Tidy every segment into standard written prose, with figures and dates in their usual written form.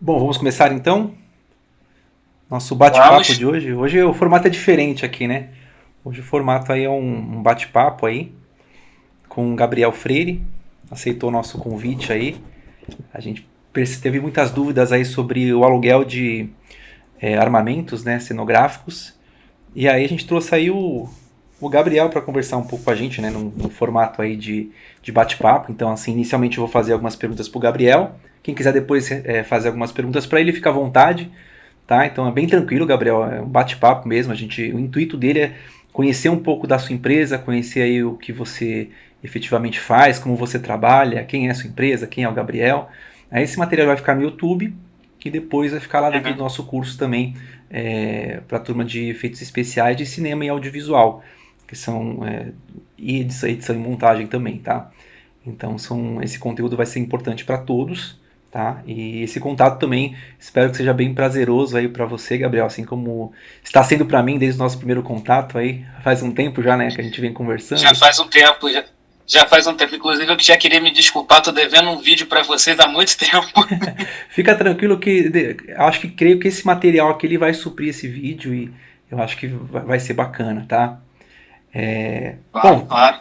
Bom, vamos começar então nosso bate-papo Vamos. de hoje. Hoje o formato é diferente aqui, né? Hoje o formato aí é um bate-papo aí com o Gabriel Freire, aceitou o nosso convite aí. A gente teve muitas dúvidas aí sobre o aluguel de armamentos, né, cenográficos. E aí a gente trouxe aí o Gabriel para conversar um pouco com a gente, né, num formato aí de bate-papo. Então, assim, inicialmente eu vou fazer algumas perguntas para o Gabriel. Quem quiser depois fazer algumas perguntas para ele, fica à vontade. Tá? Então é bem tranquilo, Gabriel, é um bate-papo mesmo. O intuito dele é conhecer um pouco da sua empresa, conhecer aí o que você efetivamente faz, como você trabalha, quem é a sua empresa, quem é o Gabriel. Aí esse material vai ficar no YouTube e depois vai ficar lá dentro do Uhum. nosso curso também para a turma de efeitos especiais de cinema e audiovisual, que são e edição e montagem também, tá? Então esse conteúdo vai ser importante para todos, tá? E esse contato também espero que seja bem prazeroso aí para você, Gabriel, assim como está sendo para mim desde o nosso primeiro contato aí, faz um tempo já, né, que a gente vem Já conversando. faz um tempo, já faz um tempo. Inclusive, eu já queria me desculpar, tô devendo um vídeo para vocês há muito tempo. Fica tranquilo que acho que creio que esse material aqui ele vai suprir esse vídeo e eu acho que vai ser bacana, tá? Claro, Bom, claro.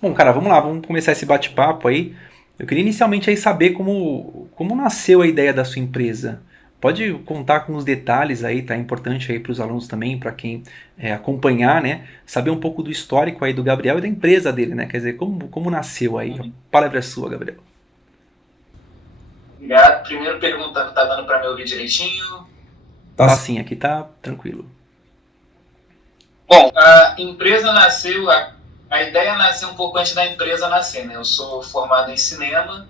Bom, cara, vamos lá, vamos começar esse bate-papo aí. Eu queria inicialmente aí saber como nasceu a ideia da sua empresa. Pode contar com os detalhes aí, tá? É importante aí para os alunos também, para quem acompanhar, né? Saber um pouco do histórico aí do Gabriel e da empresa dele, né? Quer dizer, como nasceu aí? A Uhum. palavra é sua, Gabriel. Obrigado. Primeiro perguntando, tá dando para me ouvir direitinho? Tá sim, aqui tá tranquilo. Bom, a empresa nasceu, a ideia nasceu um pouco antes da empresa nascer, né? Eu sou formado em cinema,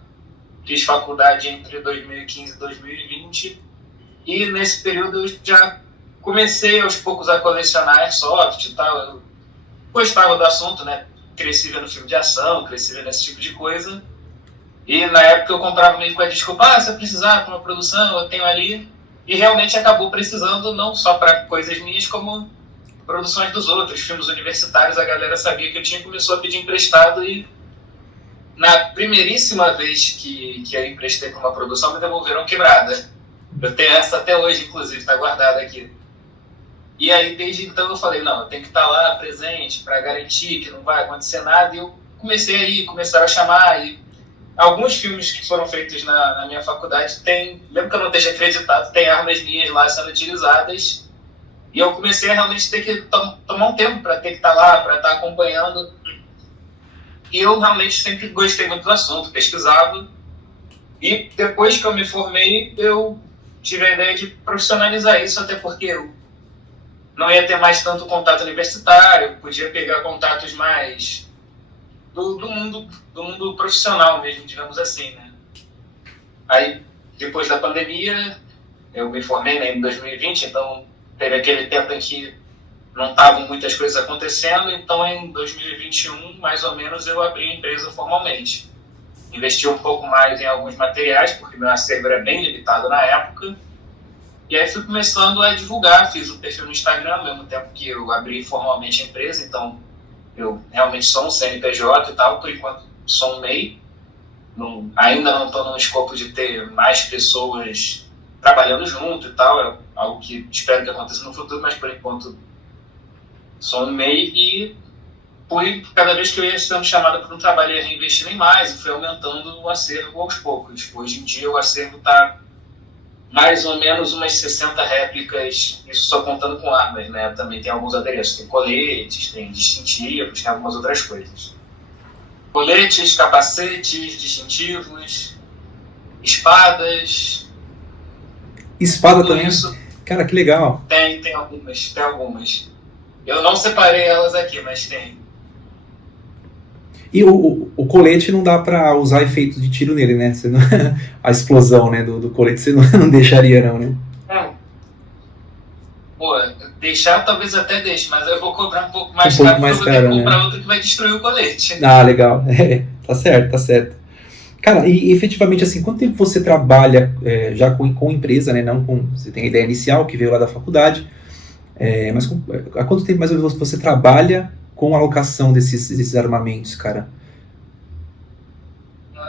fiz faculdade entre 2015 e 2020 e nesse período eu já comecei aos poucos a colecionar airsoft e tal. Eu gostava do assunto, né? Cresci vendo filme de ação, cresci vendo esse tipo de coisa. E na época eu comprava meio com a desculpa, se eu precisar para uma produção, eu tenho ali. E realmente acabou precisando, não só para coisas minhas, como produções dos outros, filmes universitários. A galera sabia que eu tinha, começou a pedir emprestado. E na primeiríssima vez que eu emprestei para uma produção, me devolveram quebrada. Eu tenho essa até hoje, inclusive, está guardada aqui. E aí, desde então, eu falei, não, eu tenho que estar lá presente para garantir que não vai acontecer nada. E eu comecei aí, começaram a chamar. E alguns filmes que foram feitos na minha faculdade tem, mesmo que eu não esteja acreditado, tem armas minhas lá sendo utilizadas. E eu comecei a realmente ter que tomar um tempo para ter que estar lá, para estar acompanhando. E eu realmente sempre gostei muito do assunto, pesquisava. E depois que eu me formei, eu tive a ideia de profissionalizar isso, até porque eu não ia ter mais tanto contato universitário, podia pegar contatos mais do mundo profissional mesmo, digamos assim, né? Aí, depois da pandemia, eu me formei, né, em 2020, então teve aquele tempo em que não estavam muitas coisas acontecendo, então em 2021, mais ou menos, eu abri a empresa formalmente. Investi um pouco mais em alguns materiais, porque meu acervo era bem limitado na época, e aí fui começando a divulgar, fiz o perfil no Instagram, ao mesmo tempo que eu abri formalmente a empresa, então eu realmente sou um CNPJ e tal, por enquanto sou um MEI, ainda não estou no escopo de ter mais pessoas trabalhando junto e tal, é algo que espero que aconteça no futuro, mas por enquanto sou um MEI e fui, cada vez que eu ia sendo chamado para um trabalho, ia reinvestindo em mais e fui aumentando o acervo aos poucos. Hoje em dia o acervo está mais ou menos umas 60 réplicas, isso só contando com armas, né? Também tem alguns adereços, tem coletes, tem distintivos, tem algumas outras coisas. Coletes, capacetes, distintivos, espadas, Espada tudo também. isso Cara, que legal. tem algumas, tem algumas. Eu não separei elas aqui, mas tem. E o colete não dá pra usar efeito de tiro nele, né? Você não, a explosão, né, do colete você não deixaria, não, né? É, pô, deixar talvez até deixe, mas eu vou cobrar um pouco Um mais pouco caro porque eu mais vou ter que caro, né? comprar outro que vai destruir o colete. Ah, legal. Tá certo, tá certo. Cara, e efetivamente, assim, quanto tempo você trabalha já com empresa, né? Não com. Você tem a ideia inicial que veio lá da faculdade, mas há quanto tempo mais ou menos você trabalha com a alocação desses armamentos, cara?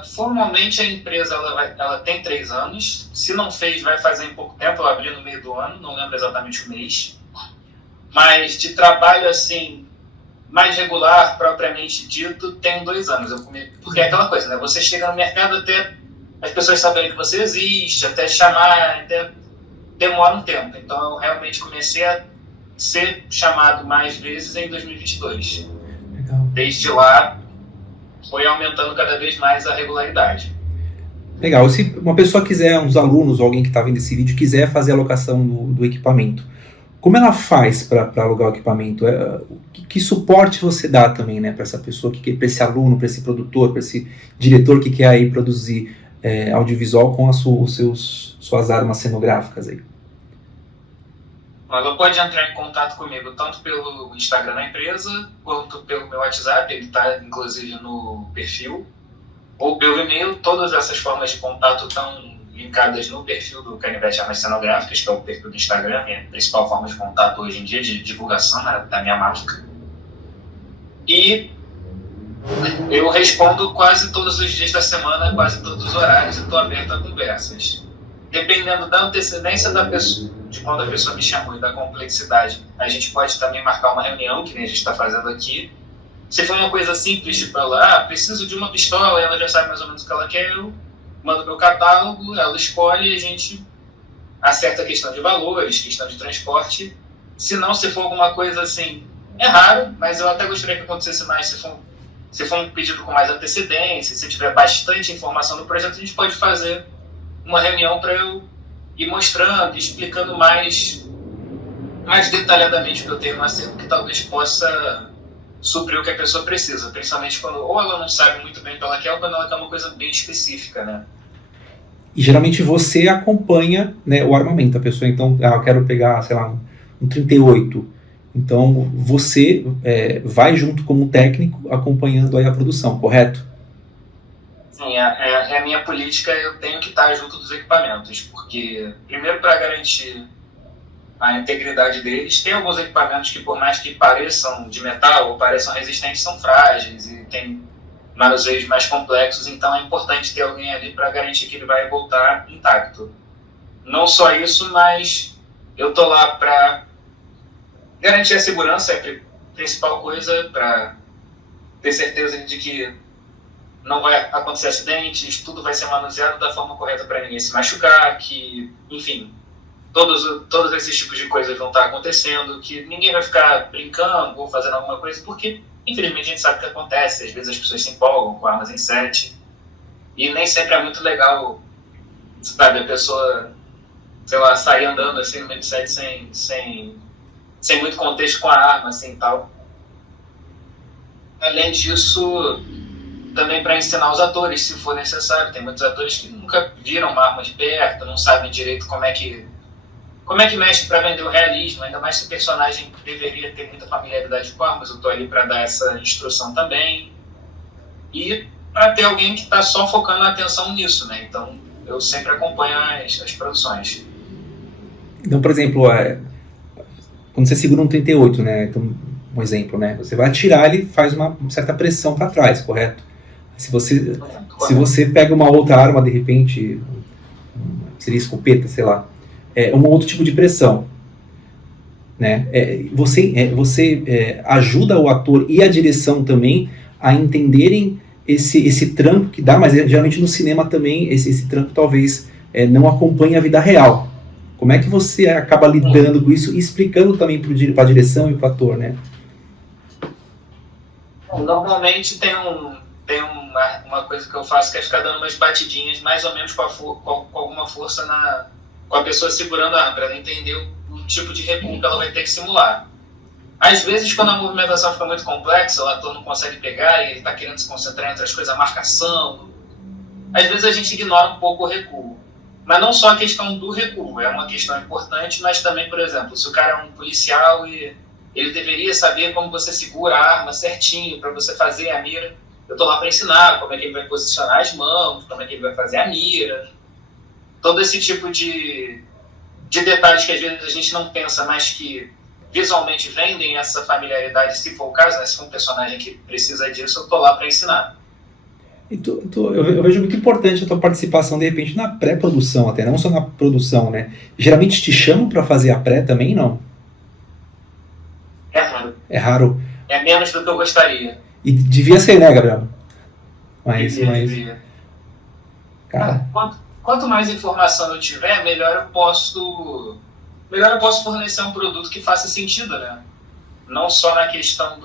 Formalmente a empresa ela tem 3 anos. Se não fez, vai fazer em pouco tempo. Eu abri no meio do ano, não lembro exatamente o mês. Mas de trabalho assim, mais regular, propriamente dito, tem 2 anos. Porque é aquela coisa, né? Você chega no mercado até as pessoas saberem que você existe, até chamar, até demora um tempo. Então eu realmente comecei a ser chamado mais vezes em 2022. Legal. Desde lá, foi aumentando cada vez mais a regularidade. Legal. Se uma pessoa quiser, uns alunos ou alguém que está vendo esse vídeo, quiser fazer a alocação do equipamento, como ela faz para alugar o equipamento? Que suporte você dá também, né, para essa pessoa, para esse aluno, para esse produtor, para esse diretor que quer aí produzir audiovisual com suas armas cenográficas aí? Ela pode entrar em contato comigo tanto pelo Instagram da empresa, quanto pelo meu WhatsApp, ele está inclusive no perfil, ou pelo e-mail. Todas essas formas de contato estão linkadas no perfil do Canivete Armas Cenográficas, que é o perfil do Instagram, minha principal forma de contato hoje em dia, de divulgação, né, da minha marca. E eu respondo quase todos os dias da semana, quase todos os horários, e estou aberto a conversas. Dependendo da antecedência da pessoa, de quando a pessoa me chamou e da complexidade, a gente pode também marcar uma reunião, que nem a gente está fazendo aqui. Se for uma coisa simples, tipo ela, preciso de uma pistola, ela já sabe mais ou menos o que ela quer, eu mando meu catálogo, ela escolhe e a gente acerta a questão de valores, questão de transporte. Se não, se for alguma coisa assim, é raro, mas eu até gostaria que acontecesse mais, se for um pedido com mais antecedência, se tiver bastante informação do projeto, a gente pode fazer uma reunião para eu ir mostrando, explicando mais detalhadamente o que eu tenho no acervo, que talvez possa suprir o que a pessoa precisa, principalmente quando ou ela não sabe muito bem o que ela quer, ou quando ela quer uma coisa bem específica, né? E geralmente você acompanha, né, o armamento. A pessoa, então, eu quero pegar, sei lá, um 38. Então, você vai junto como técnico acompanhando aí a produção, correto? Sim, é a minha política, eu tenho que estar junto dos equipamentos, porque, primeiro, para garantir a integridade deles, tem alguns equipamentos que, por mais que pareçam de metal ou pareçam resistentes, são frágeis e tem manuseios mais complexos, então é importante ter alguém ali para garantir que ele vai voltar intacto. Não só isso, mas eu tô lá para garantir a segurança, é a principal coisa, para ter certeza de que não vai acontecer acidentes, tudo vai ser manuseado da forma correta para ninguém se machucar, que, enfim, todos esses tipos de coisas vão estar acontecendo, que ninguém vai ficar brincando ou fazendo alguma coisa, porque, infelizmente, a gente sabe o que acontece. Às vezes as pessoas se empolgam com armas em set, e nem sempre é muito legal, sabe, a pessoa, sei lá, sair andando assim no meio do set sem muito contexto com a arma, assim, tal. Além disso, também para ensinar os atores, se for necessário. Tem muitos atores que nunca viram uma arma de perto, não sabem direito como é que mexe para vender o realismo, ainda mais se o personagem deveria ter muita familiaridade com armas. Eu estou ali para dar essa instrução também. E para ter alguém que está só focando a atenção nisso, né? Então, eu sempre acompanho as produções. Então, por exemplo, quando você segura um 38, né? Então, um exemplo, né? Você vai atirar, ele faz uma certa pressão para trás, correto? Se você pega uma outra arma, de repente, seria escopeta, sei lá, um outro tipo de pressão, né? Você ajuda o ator e a direção também a entenderem esse tranco que dá, mas geralmente no cinema também esse tranco talvez não acompanhe a vida real. Como é que você acaba lidando com isso e explicando também para a direção e para o ator, né? Normalmente tem uma coisa que eu faço, que é ficar dando umas batidinhas, mais ou menos com alguma força com a pessoa segurando a arma, para ela entender o tipo de recuo que ela vai ter que simular. Às vezes, quando a movimentação fica muito complexa, o ator não consegue pegar e ele está querendo se concentrar em outras coisas, a marcação, às vezes a gente ignora um pouco o recuo. Mas não só a questão do recuo, é uma questão importante, mas também, por exemplo, se o cara é um policial e ele deveria saber como você segura a arma certinho para você fazer a mira, eu estou lá para ensinar como é que ele vai posicionar as mãos, como é que ele vai fazer a mira, todo esse tipo de detalhes que às vezes a gente não pensa, mas que visualmente vendem essa familiaridade, se for o caso, né? Se for um personagem que precisa disso, eu estou lá para ensinar. Eu vejo muito importante a tua participação, de repente, na pré-produção até, não só na produção, né? Geralmente te chamam para fazer a pré também, não? É raro. É raro. É menos do que eu gostaria. E devia ser, né, Gabriel? Devia. Cara, Quanto mais informação eu tiver, melhor eu posso fornecer um produto que faça sentido, né? Não só na questão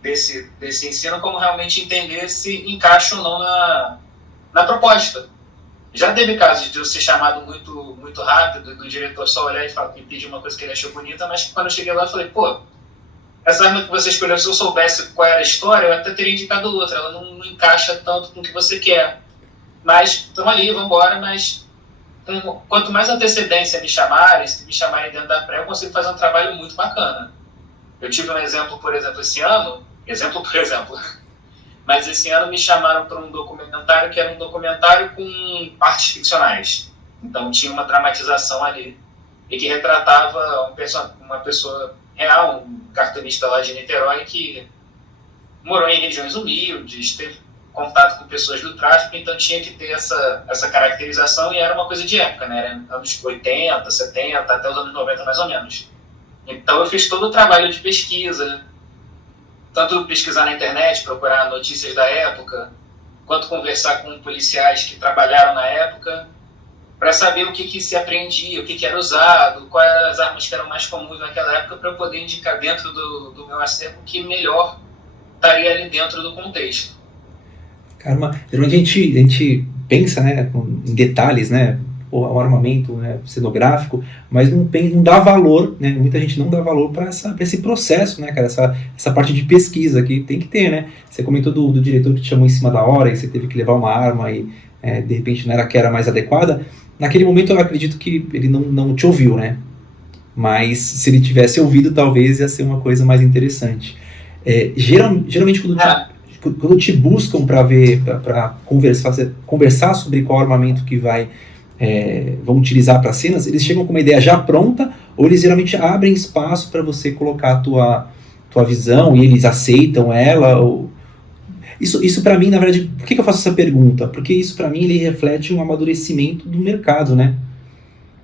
desse ensino, como realmente entender se encaixa ou não na proposta. Já teve casos de eu ser chamado muito, muito rápido, do diretor só olhar e pedir uma coisa que ele achou bonita, mas quando eu cheguei lá eu falei, pô, essa arma que você escolheu, se eu soubesse qual era a história, eu até teria indicado outra, ela não encaixa tanto com o que você quer. Mas estamos ali, vamos embora, mas quanto mais antecedência se me chamarem dentro da pré, eu consigo fazer um trabalho muito bacana. Eu tive um exemplo, por exemplo, esse ano, mas esse ano me chamaram para um documentário que era um documentário com partes ficcionais. Então tinha uma dramatização ali, e que retratava uma pessoa real, um cartunista lá de Niterói que morou em regiões humildes, teve contato com pessoas do tráfico, então tinha que ter essa caracterização, e era uma coisa de época, né? Era anos 80, 70, até os anos 90 mais ou menos. Então eu fiz todo o trabalho de pesquisa, tanto pesquisar na internet, procurar notícias da época, quanto conversar com policiais que trabalharam na época, para saber o que se apreendia, o que era usado, quais eram as armas que eram mais comuns naquela época, para eu poder indicar dentro do meu acervo o que melhor estaria ali dentro do contexto. Caramba, geralmente a gente pensa, né, em detalhes, né, o armamento, né, cenográfico, mas não dá valor, né, muita gente não dá valor para esse processo, né, cara, essa parte de pesquisa que tem que ter, né. Você comentou do diretor que te chamou em cima da hora e você teve que levar uma arma e de repente não era a que era mais adequada. Naquele momento eu acredito que ele não te ouviu, né, mas se ele tivesse ouvido talvez ia ser uma coisa mais interessante. Geralmente quando te buscam para conversar sobre qual armamento que vão utilizar para cenas, eles chegam com uma ideia já pronta, ou eles geralmente abrem espaço para você colocar a tua visão e eles aceitam ela? Isso para mim, na verdade, por que eu faço essa pergunta? Porque isso para mim ele reflete um amadurecimento do mercado, né?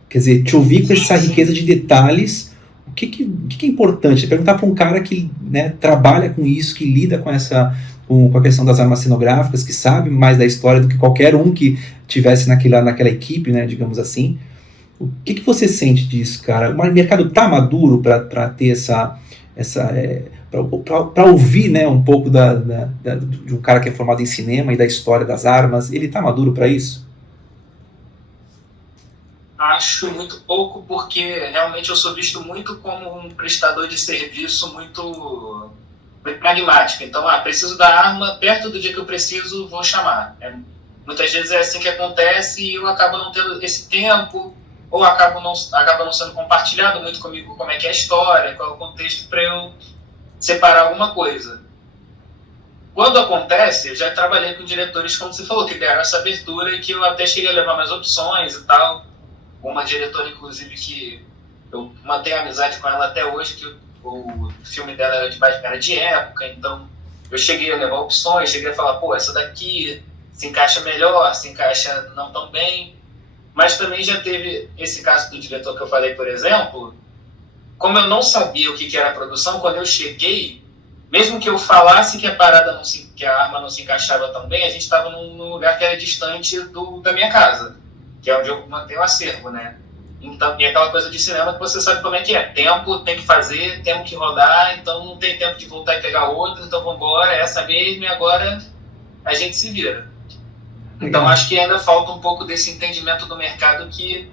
Quer dizer, te ouvir com essa riqueza de detalhes, o que é importante? Perguntar para um cara que, né, trabalha com isso, que lida com a questão das armas cenográficas, que sabe mais da história do que qualquer um que tivesse naquela equipe, né, digamos assim. O que você sente disso, cara? O mercado tá maduro para ter para ouvir, né, um pouco de um cara que é formado em cinema e da história das armas? Ele tá maduro para isso? Acho muito pouco, porque realmente eu sou visto muito como um prestador de serviço muito pragmático. Então, preciso da arma, perto do dia que eu preciso, vou chamar. Muitas vezes é assim que acontece e eu acabo não tendo esse tempo, ou acaba não sendo compartilhado muito comigo como é que é a história, qual é o contexto para eu separar alguma coisa. Quando acontece, eu já trabalhei com diretores, como você falou, que deram essa abertura e que eu até cheguei a levar mais opções e tal. Uma diretora, inclusive, que eu mantenho amizade com ela até hoje, que o filme dela era de época, então eu cheguei a levar opções, cheguei a falar, pô, essa daqui se encaixa melhor, se encaixa não tão bem. Mas também já teve esse caso do diretor que eu falei, por exemplo, como eu não sabia o que era a produção, quando eu cheguei, mesmo que eu falasse que que a arma não se encaixava tão bem, a gente estava num lugar que era distante da minha casa, que é onde eu mantenho o acervo, né? Então, e aquela coisa de cinema que você sabe como é que é. Tempo, tem que fazer, temos que rodar, então não tem tempo de voltar e pegar outra, então vamos embora, é essa mesmo, e agora a gente se vira. Então acho que ainda falta um pouco desse entendimento do mercado, que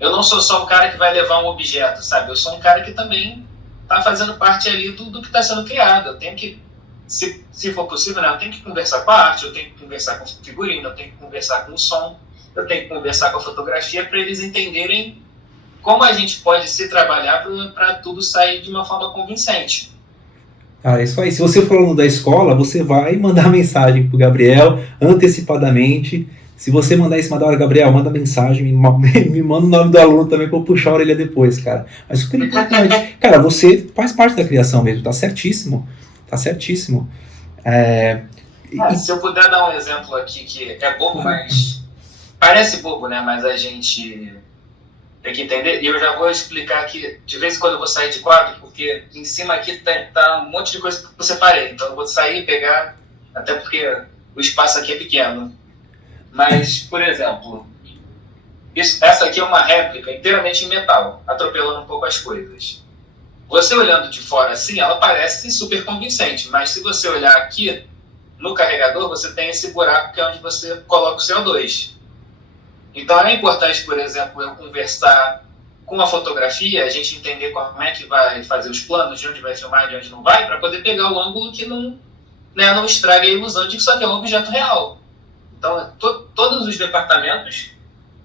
eu não sou só o cara que vai levar um objeto, sabe? Eu sou um cara que também está fazendo parte ali do que está sendo criado. Eu tenho que, se for possível, né, eu tenho que conversar com a arte, eu tenho que conversar com o figurino, eu tenho que conversar com o som, eu tenho que conversar com a fotografia para eles entenderem como a gente pode se trabalhar para tudo sair de uma forma convincente. É isso aí. Se você for aluno da escola, você vai mandar mensagem pro Gabriel antecipadamente. Se você mandar em cima da hora, Gabriel, manda mensagem, me manda o nome do aluno também pra eu puxar a orelha depois, cara. Mas super importante. Cara, você faz parte da criação mesmo, tá certíssimo. Tá certíssimo. Se eu puder dar um exemplo aqui que é bobo, mas parece bobo, né? Mas a gente tem que entender. E eu já vou explicar aqui, de vez em quando eu vou sair de quadro, porque em cima aqui tá um monte de coisa que eu separei. Então eu vou sair e pegar, até porque o espaço aqui é pequeno. Mas, por exemplo, essa aqui é uma réplica inteiramente em metal, atropelando um pouco as coisas. Você olhando de fora assim, ela parece super convincente, mas se você olhar aqui, no carregador, você tem esse buraco que é onde você coloca o CO2. Então é importante, por exemplo, eu conversar com a fotografia, a gente entender como é que vai fazer os planos, de onde vai filmar, de onde não vai, para poder pegar o ângulo que não estrague a ilusão de que isso aqui é um objeto real. Então, todos os departamentos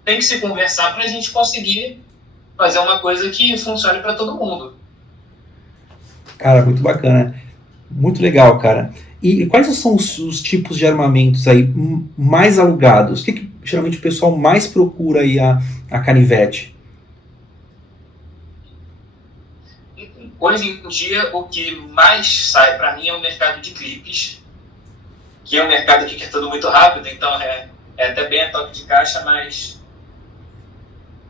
têm que se conversar para a gente conseguir fazer uma coisa que funcione para todo mundo. Cara, muito bacana. Muito legal, cara. E quais são os tipos de armamentos aí mais alugados? O que geralmente o pessoal mais procura aí a canivete? Hoje em dia, o que mais sai para mim é o mercado de clipes, que é um mercado que é tudo muito rápido, então é até bem a toque de caixa, mas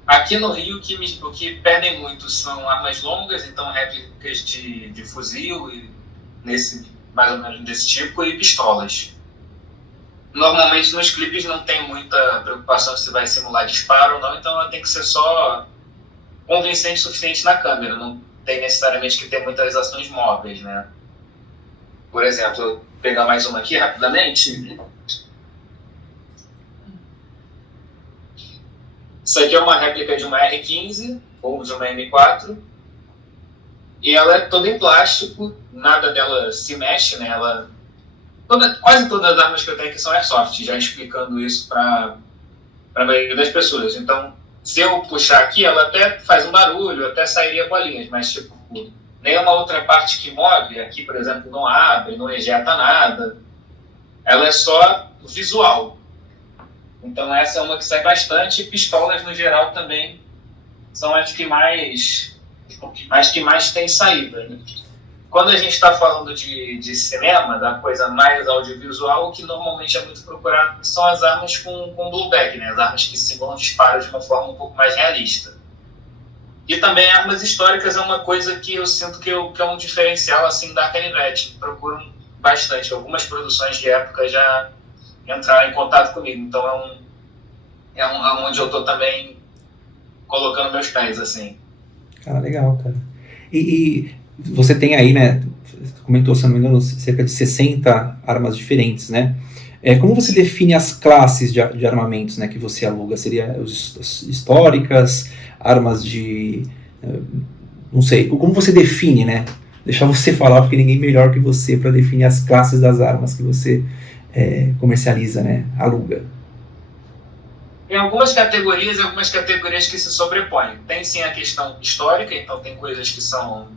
aqui no Rio o que pedem muito são armas longas, então réplicas de fuzil, e mais ou menos desse tipo, e pistolas. Normalmente nos clipes não tem muita preocupação se vai simular disparo ou não, então ela tem que ser só convincente o suficiente na câmera, não tem necessariamente que ter muitas ações móveis, né? Por exemplo, eu vou pegar mais uma aqui rapidamente. Isso aqui é uma réplica de uma R15 ou de uma M4 e ela é toda em plástico, nada dela se mexe, né? Quase todas as armas que eu tenho aqui são airsoft, já explicando isso para a maioria das pessoas. Então, se eu puxar aqui, ela até faz um barulho, até sairia bolinhas, mas tipo, nenhuma outra parte que move, aqui por exemplo, não abre, não ejeta nada. Ela é só visual. Então essa é uma que sai bastante, e pistolas no geral também são as que mais tem saída, né? Quando a gente está falando de cinema, da coisa mais audiovisual, o que normalmente é muito procurado são as armas com blue bag, né? As armas que simulam disparos de uma forma um pouco mais realista. E também armas históricas é uma coisa que eu sinto que é um diferencial assim, da canivete. Procuram bastante. Algumas produções de época já entraram em contato comigo. Então é onde eu estou também colocando meus pés, assim. Cara, legal, cara. E você tem aí, né, comentou, se não me engano, cerca de 60 armas diferentes, né? Como você define as classes de armamentos, né, que você aluga? Seria as históricas, armas de... não sei, como você define, né? Deixar você falar, porque ninguém melhor que você para definir as classes das armas que você comercializa, né? Aluga. Tem algumas categorias e algumas categorias que se sobrepõem. Tem sim a questão histórica, então tem coisas que são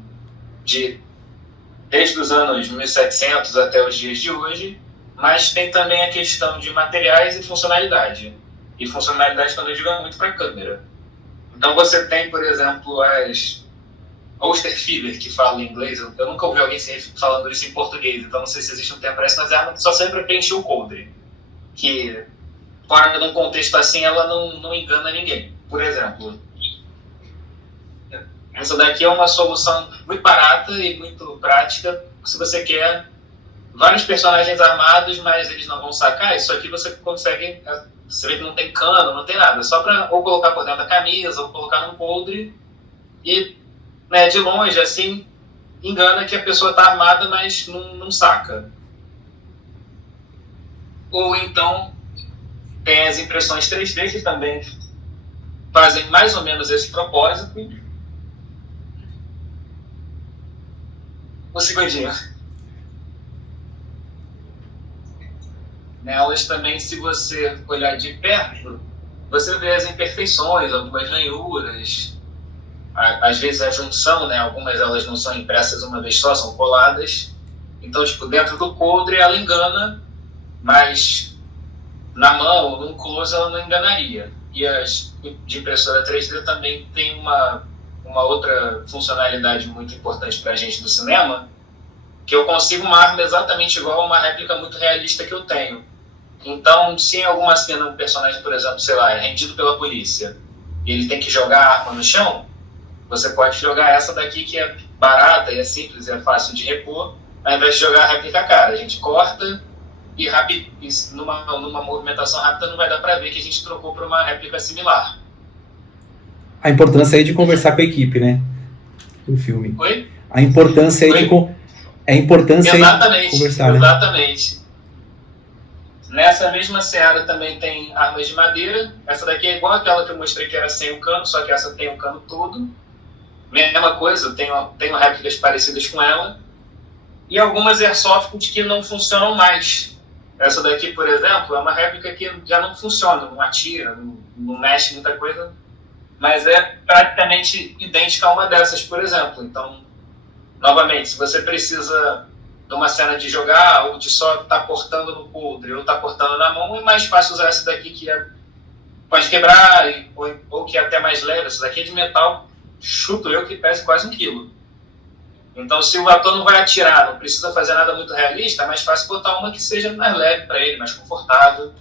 desde os anos 1700 até os dias de hoje, mas tem também a questão de materiais e funcionalidade. E funcionalidade, quando eu digo, é muito para a câmera. Então você tem, por exemplo, as holster filler, que fala em inglês. Eu nunca ouvi alguém falando isso em português, então não sei se existe um termo para isso, mas é arma que só serve para preencher o coldre. Que, fora de um contexto assim, ela não engana ninguém. Por exemplo, essa daqui é uma solução muito barata e muito prática se você quer vários personagens armados, mas eles não vão sacar. Isso aqui você consegue, você vê que não tem cano, não tem nada, só para ou colocar por dentro da camisa ou colocar num coldre e, né, de longe assim engana que a pessoa está armada, mas não saca. Ou então tem as impressões 3D que também fazem mais ou menos esse propósito. Um segundinho. Nelas também, se você olhar de perto, você vê as imperfeições, algumas ranhuras, às vezes a junção, né? Algumas elas não são impressas uma vez só, são coladas. Então, tipo, dentro do coldre ela engana, mas na mão, num close, ela não enganaria. E as de impressora 3D também tem uma outra funcionalidade muito importante para a gente do cinema, que eu consigo uma arma exatamente igual a uma réplica muito realista que eu tenho. Então, se em alguma cena um personagem, por exemplo, sei lá, é rendido pela polícia e ele tem que jogar a arma no chão, você pode jogar essa daqui que é barata e é simples e é fácil de repor, ao invés de jogar a réplica cara. A gente corta e numa movimentação rápida não vai dar para ver que a gente trocou para uma réplica similar. A importância aí de conversar com a equipe, né? Do filme. Oi? A importância aí de conversar, né? Exatamente. Nessa mesma seara também tem armas de madeira. Essa daqui é igual aquela que eu mostrei que era sem o cano, só que essa tem o cano todo. Mesma coisa, tenho réplicas parecidas com ela. E algumas airsoft que não funcionam mais. Essa daqui, por exemplo, é uma réplica que já não funciona, não atira, não mexe muita coisa, mas é praticamente idêntica a uma dessas, por exemplo. Então, novamente, se você precisa de uma cena de jogar ou de só estar cortando no coldre ou estar cortando na mão, é mais fácil usar essa daqui que pode quebrar ou que é até mais leve. Essa daqui é de metal, chuto eu que pesa quase 1 quilo. Então, se o ator não vai atirar, não precisa fazer nada muito realista, é mais fácil botar uma que seja mais leve para ele, mais confortável.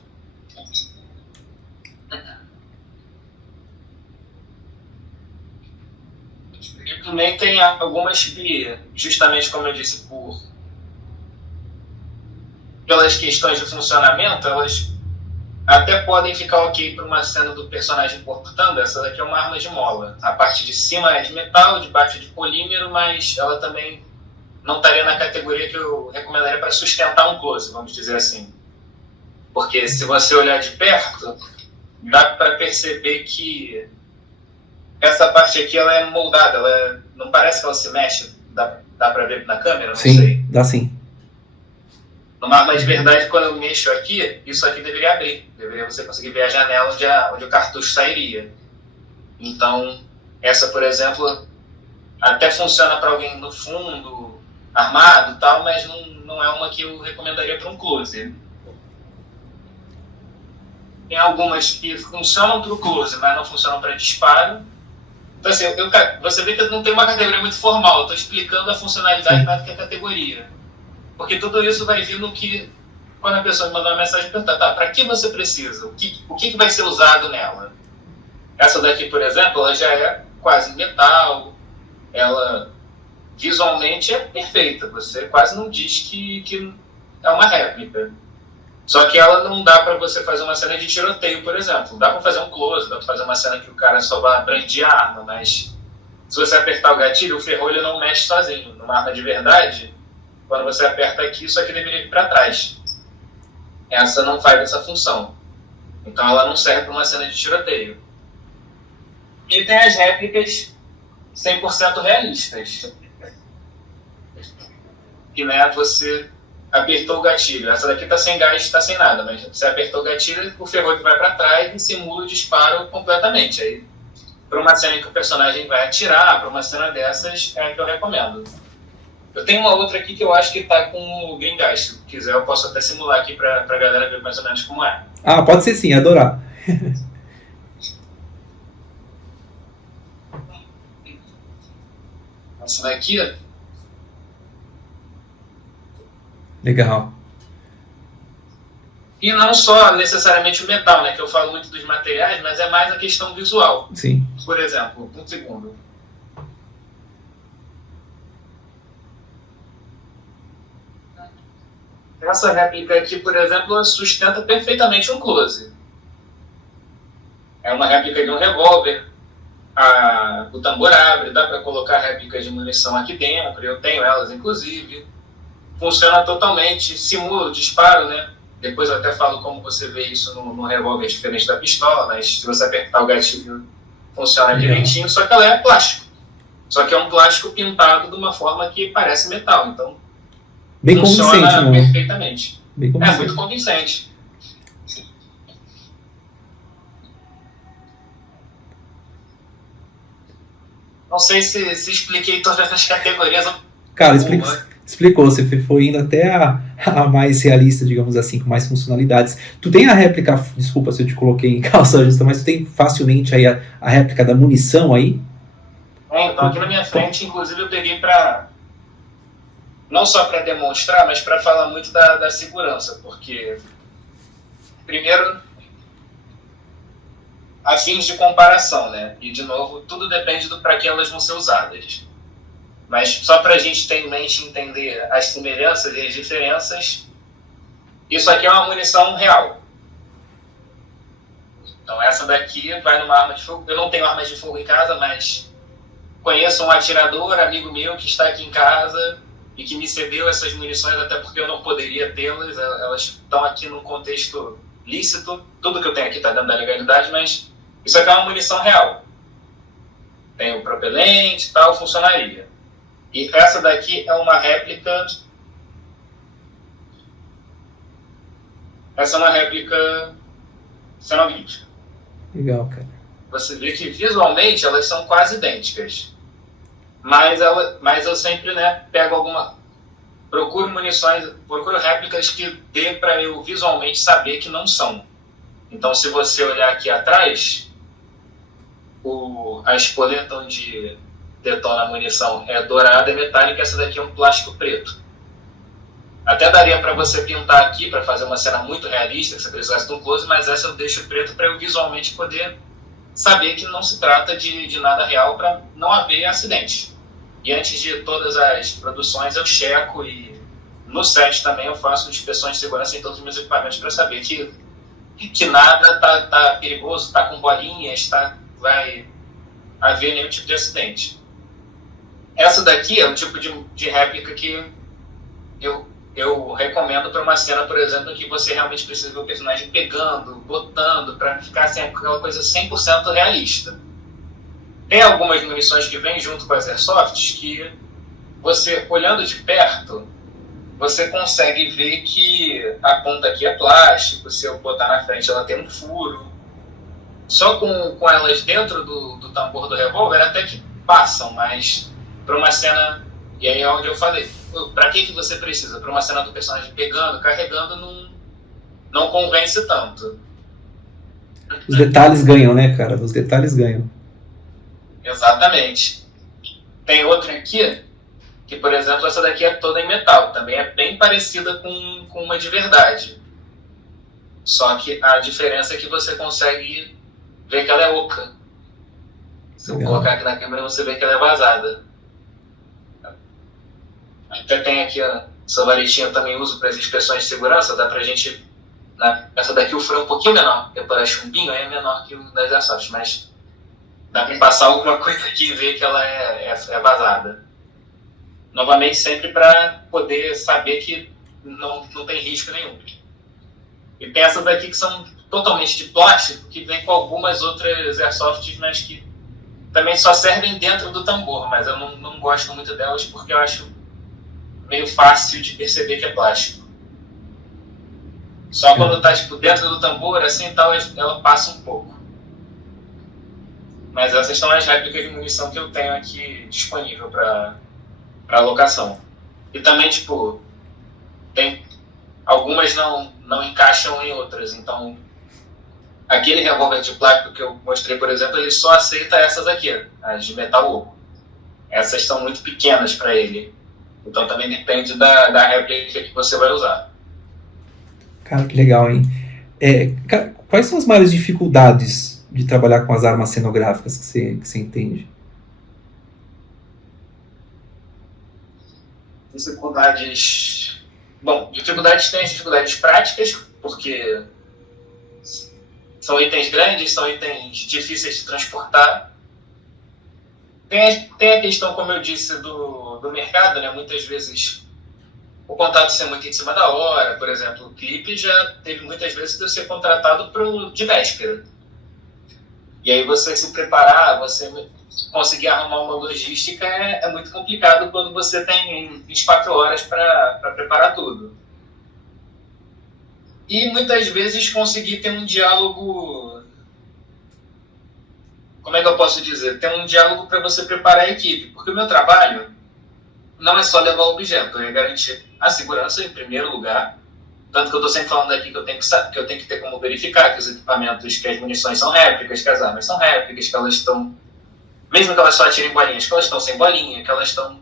E também tem algumas que, justamente como eu disse, pelas questões de funcionamento, elas até podem ficar ok para uma cena do personagem cortando. Essa daqui é uma arma de mola. A parte de cima é de metal, de baixo é de polímero, mas ela também não estaria na categoria que eu recomendaria para sustentar um close, vamos dizer assim. Porque se você olhar de perto, dá para perceber que essa parte aqui ela é moldada, não parece que ela se mexe, dá para ver na câmera? Não sim, sei. Dá sim. Numa arma de verdade, quando eu mexo aqui, isso aqui deveria abrir. Deveria você conseguir ver a janela onde o cartucho sairia. Então, essa, por exemplo, até funciona para alguém no fundo, armado e tal, mas não é uma que eu recomendaria para um close. Tem algumas que funcionam para o close, mas não funcionam para disparo. Então, assim, você vê que eu não tenho uma categoria muito formal. Eu estou explicando a funcionalidade mais do que a categoria. Porque tudo isso vai vir no que, quando a pessoa me mandar uma mensagem, perguntar, tá, para que você precisa? O que vai ser usado nela? Essa daqui, por exemplo, ela já é quase metal, ela visualmente é perfeita, você quase não diz que é uma réplica. Só que ela não dá para você fazer uma cena de tiroteio, por exemplo. Dá para fazer um close, dá para fazer uma cena que o cara só vai brandir a arma, mas se você apertar o gatilho, o ferrolho não mexe sozinho. Numa arma de verdade, quando você aperta aqui, isso aqui deveria ir para trás. Essa não faz essa função. Então ela não serve para uma cena de tiroteio. E tem as réplicas 100% realistas. Que, né, você apertou o gatilho. Essa daqui está sem gás, está sem nada, mas você apertou o gatilho, o ferrolho vai para trás e simula o disparo completamente. Aí, para uma cena em que o personagem vai atirar, para uma cena dessas, é a que eu recomendo. Eu tenho uma outra aqui que eu acho que tá com o Green Gas. Se quiser, eu posso até simular aqui pra galera ver mais ou menos como é. Ah, pode ser sim, adorar. Essa daqui, ó. Legal. E não só necessariamente o metal, né? Que eu falo muito dos materiais, mas é mais a questão visual. Sim. Por exemplo, um segundo. Essa réplica aqui, por exemplo, sustenta perfeitamente um close. É uma réplica de um revólver. O tambor abre, dá para colocar réplicas de munição aqui dentro, eu tenho elas inclusive. Funciona totalmente, simula o disparo, né? Depois eu até falo como você vê isso no revólver diferente da pistola, mas se você apertar o gatilho, funciona direitinho, só que ela é plástico. Só que é um plástico pintado de uma forma que parece metal, então bem funciona convincente, perfeitamente. Bem convincente. É muito convincente. Não sei se expliquei todas as categorias. Cara, explicou, você foi indo até a mais realista, digamos assim, com mais funcionalidades. Tu tem a réplica, desculpa se eu te coloquei em calça justa, mas tu tem facilmente aí a réplica da munição aí? Então aqui na minha frente, inclusive eu peguei pra não só para demonstrar, mas para falar muito da segurança, porque, primeiro, a fins de comparação, né? E, de novo, tudo depende do para que elas vão ser usadas. Mas só para a gente ter em mente entender as semelhanças e as diferenças, isso aqui é uma munição real. Então, essa daqui vai numa arma de fogo. Eu não tenho armas de fogo em casa, mas conheço um atirador, amigo meu, que está aqui em casa e que me cedeu essas munições, até porque eu não poderia tê-las. Elas estão aqui num contexto lícito. Tudo que eu tenho aqui está dentro da legalidade, mas isso aqui é uma munição real. Tem o propelente e tal, funcionaria. E essa daqui é uma réplica. Essa é uma réplica cenográfica. Legal, cara. Você vê que visualmente elas são quase idênticas. Mas eu sempre, né, pego procuro munições, procuro réplicas que dê para eu visualmente saber que não são. Então, se você olhar aqui atrás, a espoleta onde detona a munição é dourada, é metálica, essa daqui é um plástico preto. Até daria para você pintar aqui, para fazer uma cena muito realista, que você precisasse de um close, mas essa eu deixo preto para eu visualmente poder saber que não se trata de nada real, para não haver acidente. E antes de todas as produções eu checo, e no set também eu faço inspeções de segurança em todos os meus equipamentos para saber que nada tá perigoso, tá com bolinhas, vai haver nenhum tipo de acidente. Essa daqui é um tipo de réplica que eu recomendo para uma cena, por exemplo, em que você realmente precisa ver o personagem pegando, botando, para ficar assim, aquela coisa 100% realista. Tem algumas munições que vêm junto com as Airsofts que você, olhando de perto, você consegue ver que a ponta aqui é plástico, se eu botar na frente ela tem um furo. Só com elas dentro do tambor do revólver até que passam, mas para uma cena, e aí é onde eu falei, para que você precisa? Para uma cena do personagem pegando, carregando, não convence tanto. Os detalhes ganham, né, cara? Os detalhes ganham. Exatamente. Tem outra aqui, que, por exemplo, essa daqui é toda em metal. Também é bem parecida com uma de verdade. Só que a diferença é que você consegue ver que ela é oca. Se eu colocar aqui na câmera, você vê que ela é vazada. Até tem aqui essa varetinha, eu também uso para as inspeções de segurança. Dá pra gente... Essa daqui o furo é um pouquinho menor, porque parece chumbinho, é menor que o das Airsoft, mas dá para passar alguma coisa aqui e ver que ela é vazada. Novamente, sempre para poder saber que não tem risco nenhum. E tem essas daqui que são totalmente de plástico, que vem com algumas outras Airsofts, mas que também só servem dentro do tambor, mas eu não gosto muito delas porque eu acho meio fácil de perceber que é plástico. Só quando está tipo, dentro do tambor, assim, tal, ela passa um pouco. Mas essas são as réplicas de munição que eu tenho aqui disponível para alocação. E também, tipo, algumas não encaixam em outras. Então, aquele revólver de plástico que eu mostrei, por exemplo, ele só aceita essas aqui, as de metal oco. Essas são muito pequenas para ele. Então, também depende da réplica que você vai usar. Cara, que legal, hein? Cara, quais são as maiores dificuldades de trabalhar com as armas cenográficas que você entende? Dificuldades... Bom, tem as dificuldades práticas, porque são itens grandes, são itens difíceis de transportar. Tem a questão, como eu disse, do mercado, né? Muitas vezes o contato ser muito em cima da hora. Por exemplo, o clipe já teve muitas vezes de eu ser contratado de véspera. E aí você se preparar, você conseguir arrumar uma logística é muito complicado quando você tem 24 horas para preparar tudo. E muitas vezes conseguir ter um diálogo... Como é que eu posso dizer? Ter um diálogo para você preparar a equipe. Porque o meu trabalho não é só levar o objeto, é garantir a segurança em primeiro lugar. Tanto que eu estou sempre falando aqui que eu tenho que ter como verificar que os equipamentos, que as munições são réplicas, que as armas são réplicas, que elas estão, mesmo que elas só atirem bolinhas, que elas estão sem bolinha, que elas estão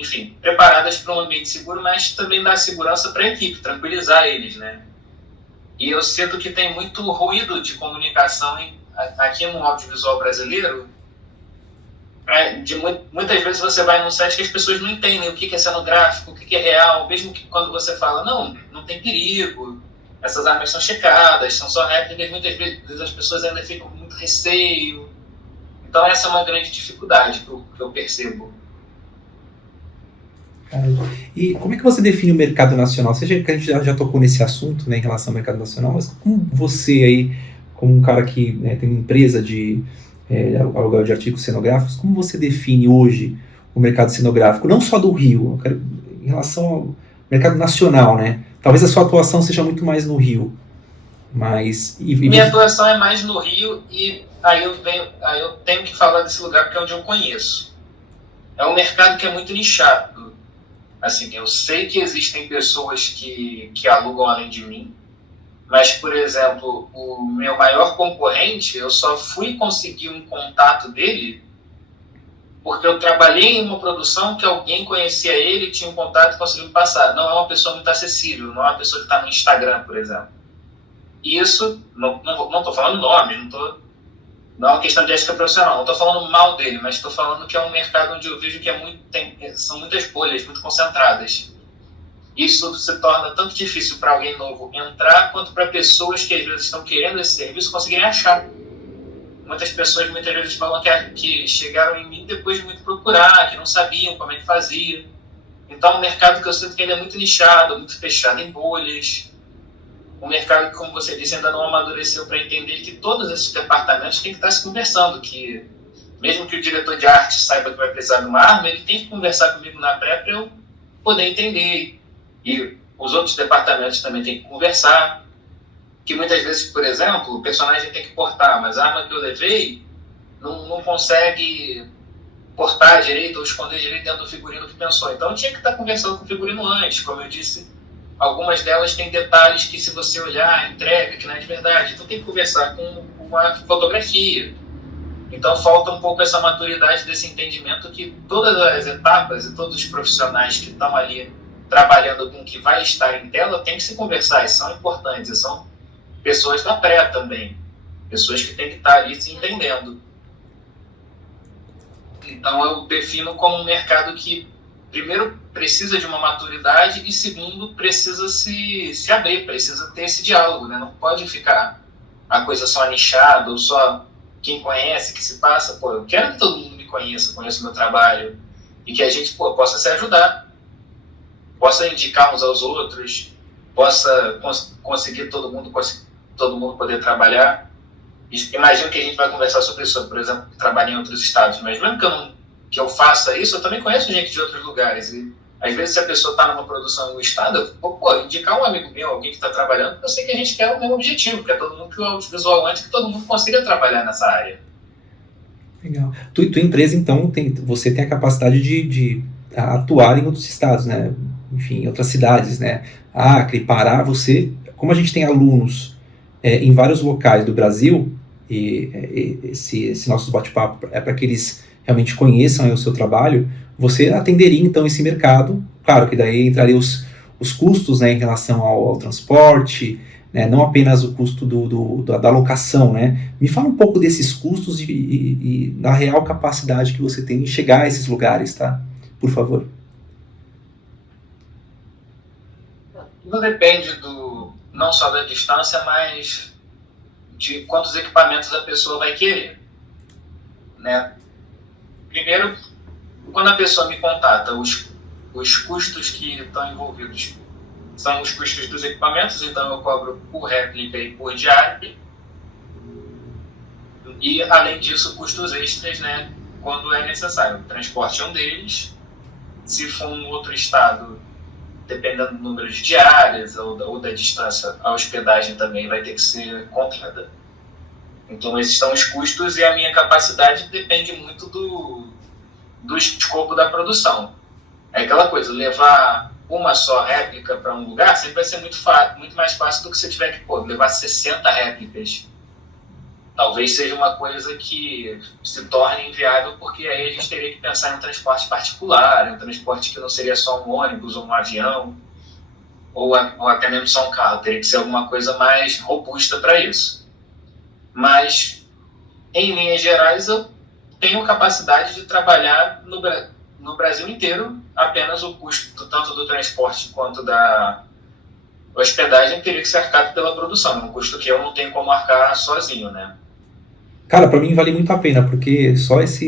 enfim, preparadas para um ambiente seguro, mas também dar segurança para a equipe, tranquilizar eles, né? E eu sinto que tem muito ruído de comunicação aqui no audiovisual brasileiro. Muitas vezes você vai num set que as pessoas não entendem o que é cenográfico, o que é real, mesmo que quando você fala, não tem perigo, essas armas são checadas, são só réplicas, muitas vezes as pessoas ainda ficam com muito receio. Então essa é uma grande dificuldade que eu percebo. E como é que você define o mercado nacional? Que a gente já tocou nesse assunto, né, em relação ao mercado nacional, mas como você aí, como um cara que, né, tem uma empresa de aluguel de artigos cenográficos, como você define hoje o mercado cenográfico, não só do Rio, em relação ao mercado nacional, né? Talvez a sua atuação seja muito mais no Rio, mas... Minha atuação é mais no Rio, e aí eu tenho que falar desse lugar porque é onde eu conheço. É um mercado que é muito nichado. Assim, eu sei que existem pessoas que alugam além de mim, mas, por exemplo, o meu maior concorrente, eu só fui conseguir um contato dele porque eu trabalhei em uma produção que alguém conhecia ele, tinha um contato e conseguiu me passar. Não é uma pessoa muito acessível, não é uma pessoa que está no Instagram, por exemplo. E isso, não estou falando nome, não é uma questão de ética profissional, não estou falando mal dele, mas estou falando que é um mercado onde eu vejo que são muitas bolhas, muito concentradas. Isso se torna tanto difícil para alguém novo entrar, quanto para pessoas que às vezes estão querendo esse serviço conseguirem achar. Muitas pessoas muitas vezes falam que chegaram em mim depois de muito procurar, que não sabiam como é que fazia. Então é um mercado que eu sinto que ele é muito nichado, muito fechado em bolhas. Um mercado que, como você disse, ainda não amadureceu para entender que todos esses departamentos têm que estar se conversando, que mesmo que o diretor de arte saiba que vai precisar de uma arma, ele tem que conversar comigo na pré para eu poder entender. E os outros departamentos também têm que conversar, que muitas vezes, por exemplo, o personagem tem que portar, mas a arma que eu levei não consegue portar direito ou esconder direito dentro do figurino que pensou. Então eu tinha que estar conversando com o figurino antes, como eu disse, algumas delas têm detalhes que se você olhar, entrega, que não é de verdade. Então tem que conversar com a fotografia. Então falta um pouco essa maturidade desse entendimento que todas as etapas e todos os profissionais que estão ali trabalhando com o que vai estar em tela, tem que se conversar, e são importantes, e são pessoas da pré também, pessoas que têm que estar ali se entendendo. Então eu defino como um mercado que, primeiro, precisa de uma maturidade, e segundo, precisa se abrir, precisa ter esse diálogo, né? Não pode ficar a coisa só nichada, ou só quem conhece, que se passa. Eu quero que todo mundo me conheça o meu trabalho, e que a gente possa se ajudar, possa indicar uns aos outros, possa conseguir todo mundo poder trabalhar. Imagino que a gente vai conversar sobre isso, por exemplo, trabalhar em outros estados, mas mesmo que eu faça isso, eu também conheço gente de outros lugares, e às vezes se a pessoa está numa produção em um estado, eu vou indicar um amigo meu, alguém que está trabalhando, eu sei que a gente quer o mesmo objetivo, que é todo mundo que o audiovisual antes, que todo mundo consiga trabalhar nessa área. Legal. Tua empresa, então, você tem a capacidade de atuar em outros estados, né? Enfim, em outras cidades, né? Acre, Pará, como a gente tem alunos em vários locais do Brasil, e esse nosso bate-papo é para que eles realmente conheçam o seu trabalho, você atenderia, então, esse mercado. Claro que daí entraria os custos, né, em relação ao transporte, né, não apenas o custo da locação, né? Me fala um pouco desses custos e da real capacidade que você tem de chegar a esses lugares, tá? Por favor. Tudo depende não só da distância, mas de quantos equipamentos a pessoa vai querer, né? Primeiro, quando a pessoa me contata, os custos que estão envolvidos são os custos dos equipamentos, então eu cobro por réplica e por diária. E, além disso, custos extras, né, quando é necessário. O transporte é um deles. Se for um outro estado, dependendo do número de diárias ou da distância, a hospedagem também vai ter que ser comprada. Então, esses são os custos, e a minha capacidade depende muito do escopo da produção. É aquela coisa, levar uma só réplica para um lugar sempre vai ser muito mais fácil do que se tiver que levar 60 réplicas. talvez seja uma coisa que se torne inviável, porque aí a gente teria que pensar em um transporte particular, em um transporte que não seria só um ônibus ou um avião, ou até mesmo só um carro, teria que ser alguma coisa mais robusta para isso. Mas, em linhas gerais, eu tenho capacidade de trabalhar no Brasil inteiro, apenas o custo tanto do transporte quanto da hospedagem teria que ser arcado pela produção, um custo que eu não tenho como arcar sozinho, né? Cara, para mim vale muito a pena, porque só essa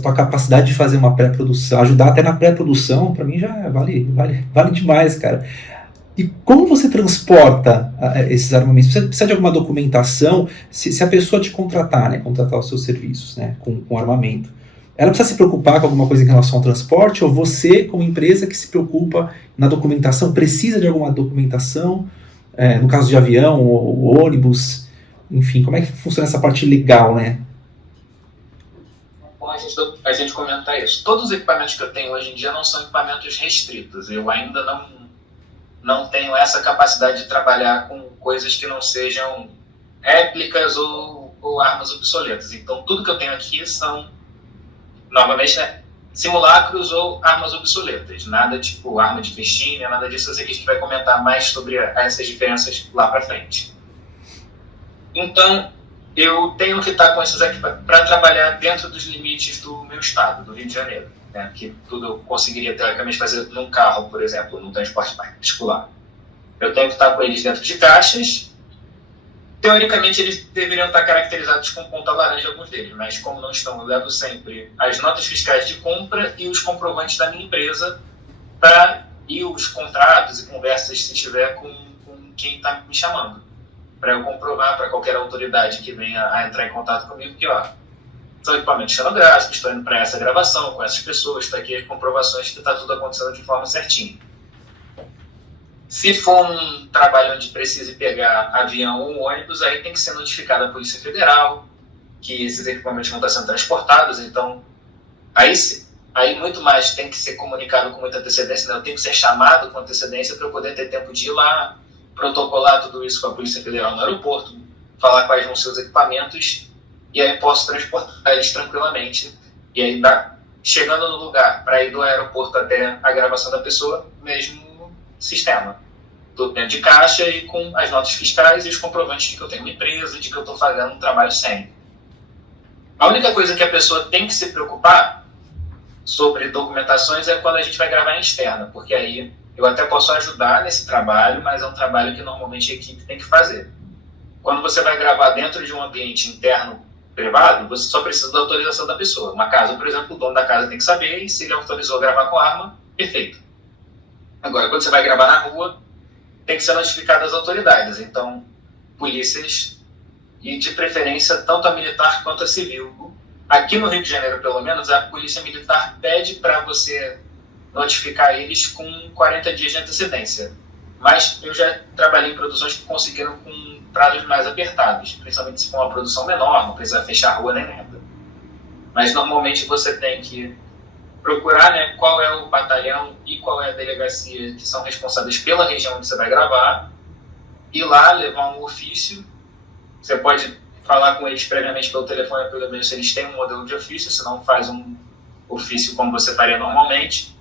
tua capacidade de fazer uma pré-produção, ajudar até na pré-produção, para mim já vale demais, cara. E como você transporta esses armamentos? Precisa de alguma documentação? Se a pessoa te contratar, né, contratar os seus serviços, né, com armamento, ela precisa se preocupar com alguma coisa em relação ao transporte? Ou você, como empresa que se preocupa na documentação, precisa de alguma documentação? No caso de avião ou ônibus? Enfim, como é que funciona essa parte legal, né? Bom a gente comentar isso. Todos os equipamentos que eu tenho hoje em dia não são equipamentos restritos. Eu ainda não tenho essa capacidade de trabalhar com coisas que não sejam réplicas ou armas obsoletas. Então, tudo que eu tenho aqui são, novamente, né, simulacros ou armas obsoletas. Nada tipo arma de festim, nada disso. Eu sei que a gente vai comentar mais sobre essas diferenças lá para frente. Então, eu tenho que estar com esses equipamentos para trabalhar dentro dos limites do meu estado, do Rio de Janeiro, né? Que tudo eu conseguiria, teoricamente, fazer num carro, por exemplo, num transporte particular. Eu tenho que estar com eles dentro de caixas. Teoricamente, eles deveriam estar caracterizados com ponta laranja, alguns deles, mas como não estão, eu levo sempre as notas fiscais de compra e os comprovantes da minha empresa e os contratos e conversas, se tiver, com quem está me chamando, para eu comprovar para qualquer autoridade que venha a entrar em contato comigo que, são equipamentos cenográficos, estou indo para essa gravação com essas pessoas, está aqui comprovações que está tudo acontecendo de forma certinha. Se for um trabalho onde precise pegar avião ou ônibus, aí tem que ser notificada a Polícia Federal que esses equipamentos vão estar sendo transportados, então aí muito mais tem que ser comunicado com muita antecedência, né? Eu tenho que ser chamado com antecedência para eu poder ter tempo de ir lá, protocolar tudo isso com a Polícia Federal no aeroporto, falar quais vão ser os equipamentos, e aí posso transportar eles tranquilamente. E aí, chegando no lugar, para ir do aeroporto até a gravação da pessoa, mesmo sistema. Tudo dentro de caixa e com as notas fiscais e os comprovantes de que eu tenho uma empresa, de que eu estou fazendo um trabalho sério. A única coisa que a pessoa tem que se preocupar sobre documentações é quando a gente vai gravar em externa, porque aí eu até posso ajudar nesse trabalho, mas é um trabalho que normalmente a equipe tem que fazer. Quando você vai gravar dentro de um ambiente interno privado, você só precisa da autorização da pessoa. Uma casa, por exemplo, o dono da casa tem que saber, e se ele autorizou a gravar com arma, perfeito. Agora, quando você vai gravar na rua, tem que ser notificado às autoridades. Então, polícias, e de preferência tanto a militar quanto a civil. Aqui no Rio de Janeiro, pelo menos, a polícia militar pede para você notificar eles com 40 dias de antecedência. Mas eu já trabalhei em produções que conseguiram com prazos mais apertados, principalmente se for uma produção menor, não precisa fechar a rua nem nada. Mas normalmente você tem que procurar, né, qual é o batalhão e qual é a delegacia que são responsáveis pela região onde você vai gravar, ir lá, levar um ofício. Você pode falar com eles previamente pelo telefone ou pelo e-mail se eles têm um modelo de ofício, se não faz um ofício como você faria normalmente,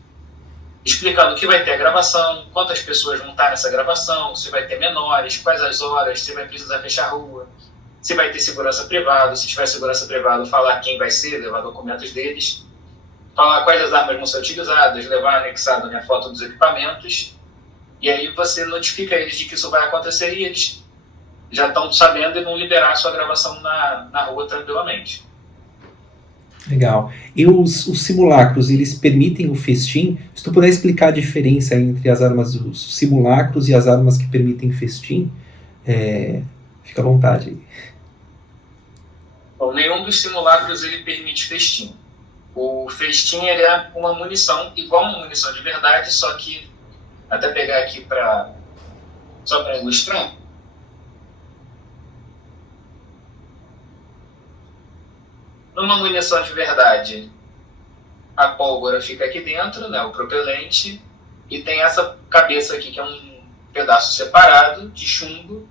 explicando que vai ter a gravação, quantas pessoas vão estar nessa gravação, se vai ter menores, quais as horas, se vai precisar fechar a rua, se vai ter segurança privada, se tiver segurança privada, falar quem vai ser, levar documentos deles, falar quais as armas vão ser utilizadas, levar anexado a foto dos equipamentos, e aí você notifica eles de que isso vai acontecer e eles já estão sabendo e vão liberar a sua gravação na rua tranquilamente. Legal. E os simulacros, eles permitem o festim? Se tu puder explicar a diferença entre as armas, os simulacros e as armas que permitem festim, fica à vontade aí. Bom, nenhum dos simulacros ele permite festim. O festim ele é uma munição, igual uma munição de verdade, só que, até pegar aqui só para ilustrar, numa munição de verdade, a pólvora fica aqui dentro, né, o propelente, e tem essa cabeça aqui que é um pedaço separado de chumbo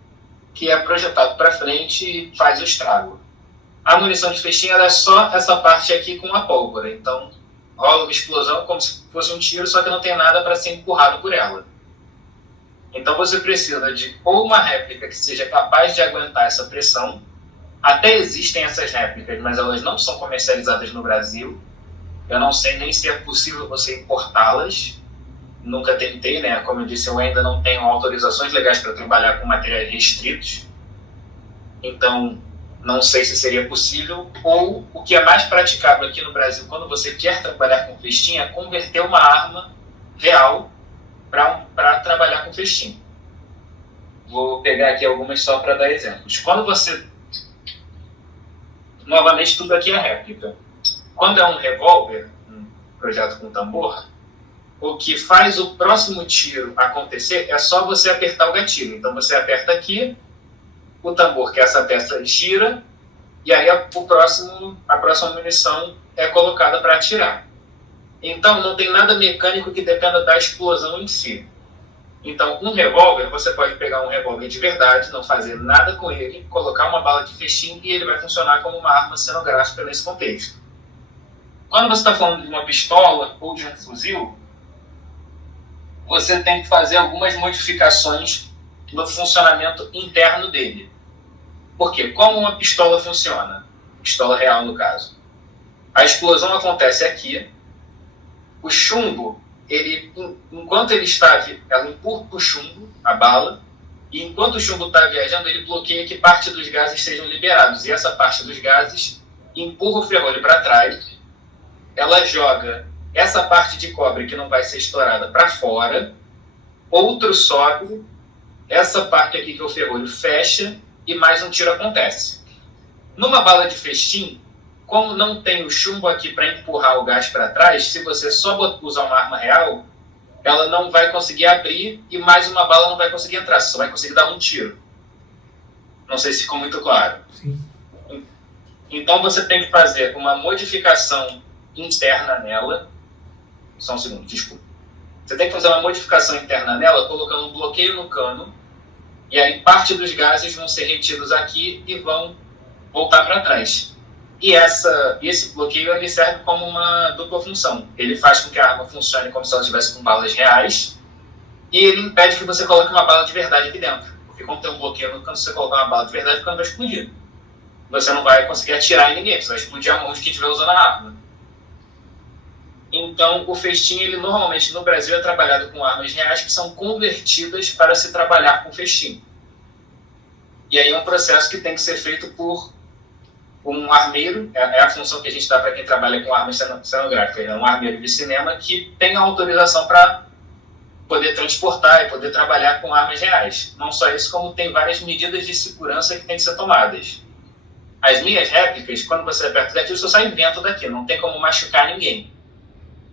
que é projetado para frente e faz o estrago. A munição de festim ela é só essa parte aqui com a pólvora, então rola uma explosão como se fosse um tiro, só que não tem nada para ser empurrado por ela. Então você precisa de ou uma réplica que seja capaz de aguentar essa pressão. Até existem essas réplicas, mas elas não são comercializadas no Brasil. Eu não sei nem se é possível você importá-las. Nunca tentei, né? Como eu disse, eu ainda não tenho autorizações legais para trabalhar com materiais restritos. Então, não sei se seria possível. Ou, o que é mais praticável aqui no Brasil, quando você quer trabalhar com festim, é converter uma arma real para trabalhar com festim. Vou pegar aqui algumas só para dar exemplos. Quando você... Novamente, tudo aqui é réplica. Quando é um revólver, um projeto com tambor, o que faz o próximo tiro acontecer é só você apertar o gatilho. Então você aperta aqui, o tambor, que é essa peça, gira, e aí a próxima munição é colocada para atirar. Então não tem nada mecânico que dependa da explosão em si. Então um revólver, você pode pegar um revólver de verdade, não fazer nada com ele, colocar uma bala de festim e ele vai funcionar como uma arma cenográfica nesse contexto. Quando você está falando de uma pistola ou de um fuzil, você tem que fazer algumas modificações no funcionamento interno dele. Por quê? Como uma pistola funciona? Pistola real, no caso. A explosão acontece aqui. O chumbo, enquanto ele está... Ela empurra o chumbo, a bala, e enquanto o chumbo está viajando, ele bloqueia que parte dos gases sejam liberados. E essa parte dos gases empurra o ferrolho para trás. Ela joga essa parte de cobre que não vai ser estourada para fora, outro sobe, essa parte aqui que é o ferrolho fecha e mais um tiro acontece. Numa bala de festim, como não tem o chumbo aqui para empurrar o gás para trás, se você só usar uma arma real, ela não vai conseguir abrir e mais uma bala não vai conseguir entrar, você só vai conseguir dar um tiro. Não sei se ficou muito claro. Sim. Então você tem que fazer uma modificação interna nela. Só um segundo, desculpa. Você tem que fazer uma modificação interna nela, colocando um bloqueio no cano, e aí parte dos gases vão ser retidos aqui e vão voltar para trás. E esse bloqueio ele serve como uma dupla função. Ele faz com que a arma funcione como se ela estivesse com balas reais, e ele impede que você coloque uma bala de verdade aqui dentro. Porque como tem um bloqueio no cano, se você colocar uma bala de verdade, o cano vai explodir. Você não vai conseguir atirar em ninguém, você vai explodir a mão de quem estiver usando a arma. Então, o festim, ele normalmente no Brasil é trabalhado com armas reais que são convertidas para se trabalhar com festim. E aí é um processo que tem que ser feito por um armeiro, é a função que a gente dá para quem trabalha com armas cenográficas, é um armeiro de cinema que tem a autorização para poder transportar e poder trabalhar com armas reais. Não só isso, como tem várias medidas de segurança que têm que ser tomadas. As minhas réplicas, quando você aperta o gatilho, só sai vento daqui, não tem como machucar ninguém.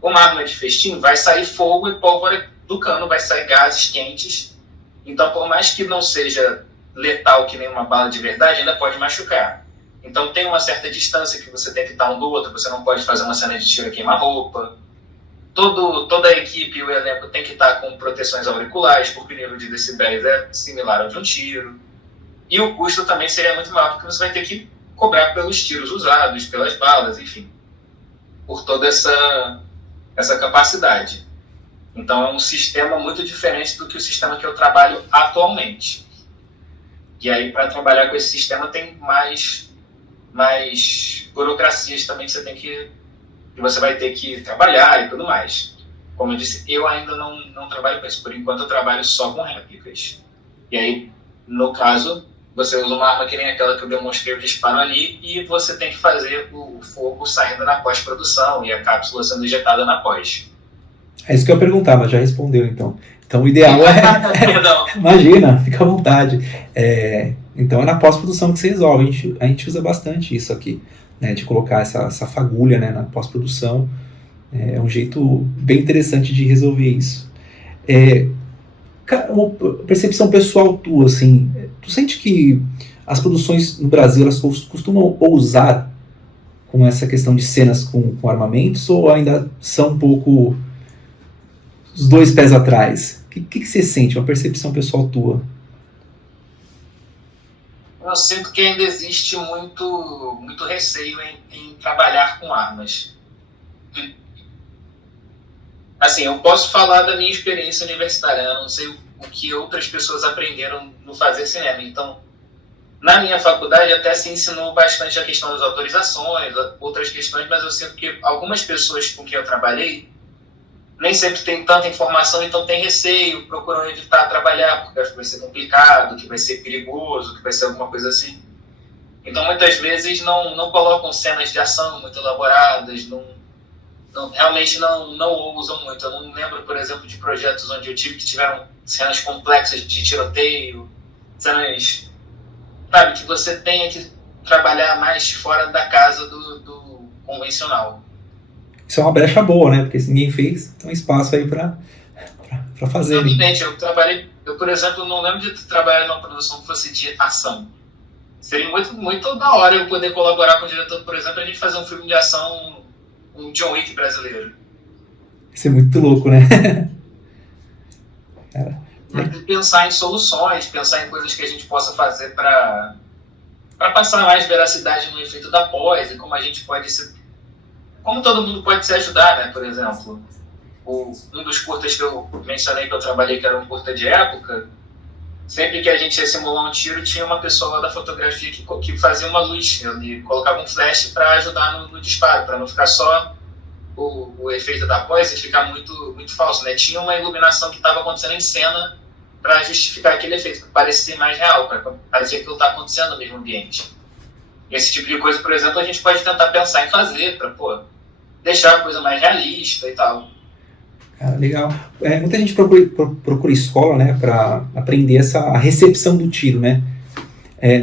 Uma arma de festim vai sair fogo e pólvora do cano, vai sair gases quentes. Então, por mais que não seja letal que nem uma bala de verdade, ainda pode machucar. Então, tem uma certa distância que você tem que estar um do outro, você não pode fazer uma cena de tiro queima-roupa. Toda a equipe e o elenco tem que estar com proteções auriculares, porque o nível de decibéis é similar ao de um tiro. E o custo também seria muito maior, porque você vai ter que cobrar pelos tiros usados, pelas balas, enfim, por toda essa capacidade. Então é um sistema muito diferente do que o sistema que eu trabalho atualmente. E aí, para trabalhar com esse sistema, tem mais burocracias também que você vai ter que trabalhar e tudo mais. Como eu disse, eu ainda não trabalho com isso. Por enquanto, eu trabalho só com réplicas. E aí, no caso, você usa uma arma que nem aquela que eu demonstrei o disparo ali e você tem que fazer o fogo saindo na pós-produção e a cápsula sendo injetada na pós. É isso que eu perguntava, já respondeu então. Então o ideal Perdão. Imagina, fica à vontade. Então é na pós-produção que você resolve. A gente usa bastante isso aqui, né, de colocar essa fagulha, né, na pós-produção. É um jeito bem interessante de resolver isso. Uma percepção pessoal tua, assim, tu sente que as produções no Brasil elas costumam ousar com essa questão de cenas com armamentos, ou ainda são um pouco os dois pés atrás? O que você sente, uma percepção pessoal tua? eu sinto que ainda existe muito receio em trabalhar com armas. Assim, eu posso falar da minha experiência universitária, eu não sei o que outras pessoas aprenderam no fazer cinema. Então, na minha faculdade até se ensinou bastante a questão das autorizações, outras questões, mas eu sinto que algumas pessoas com quem eu trabalhei nem sempre tem tanta informação, então tem receio, procuram evitar trabalhar, porque acho que vai ser complicado, que vai ser perigoso, que vai ser alguma coisa assim. Então, muitas vezes, não colocam cenas de ação muito elaboradas, realmente não usam muito. Eu não lembro, por exemplo, de projetos onde eu tive que tiveram cenas complexas de tiroteio, cenas, sabe, que você tenha que trabalhar mais fora da casa do convencional. Isso é uma brecha boa, né? Porque se ninguém fez, tem um espaço aí para fazer. Evidente, eu, por exemplo, não lembro de trabalhar numa produção que fosse de ação. Seria muito da hora eu poder colaborar com o diretor, por exemplo, a gente fazer um filme de ação, um John Wick brasileiro. Isso é muito louco, né? Pensar em soluções, pensar em coisas que a gente possa fazer para passar mais veracidade no efeito da pós e como a gente pode se... Como todo mundo pode se ajudar, né? Por exemplo, um dos curtas que eu mencionei que eu trabalhei, que era um curta de época, sempre que a gente ia simular um tiro, tinha uma pessoa lá da fotografia que fazia uma luz, ele colocava um flash para ajudar no disparo, para não ficar só o efeito da pós e ficar muito falso, né? Tinha uma iluminação que estava acontecendo em cena para justificar aquele efeito, para parecer mais real, para parecer que aquilo está acontecendo no mesmo ambiente. Esse tipo de coisa, por exemplo, a gente pode tentar pensar em fazer para, deixar a coisa mais realista e tal. Cara, legal. Muita gente procura escola, né, para aprender a recepção do tiro, né?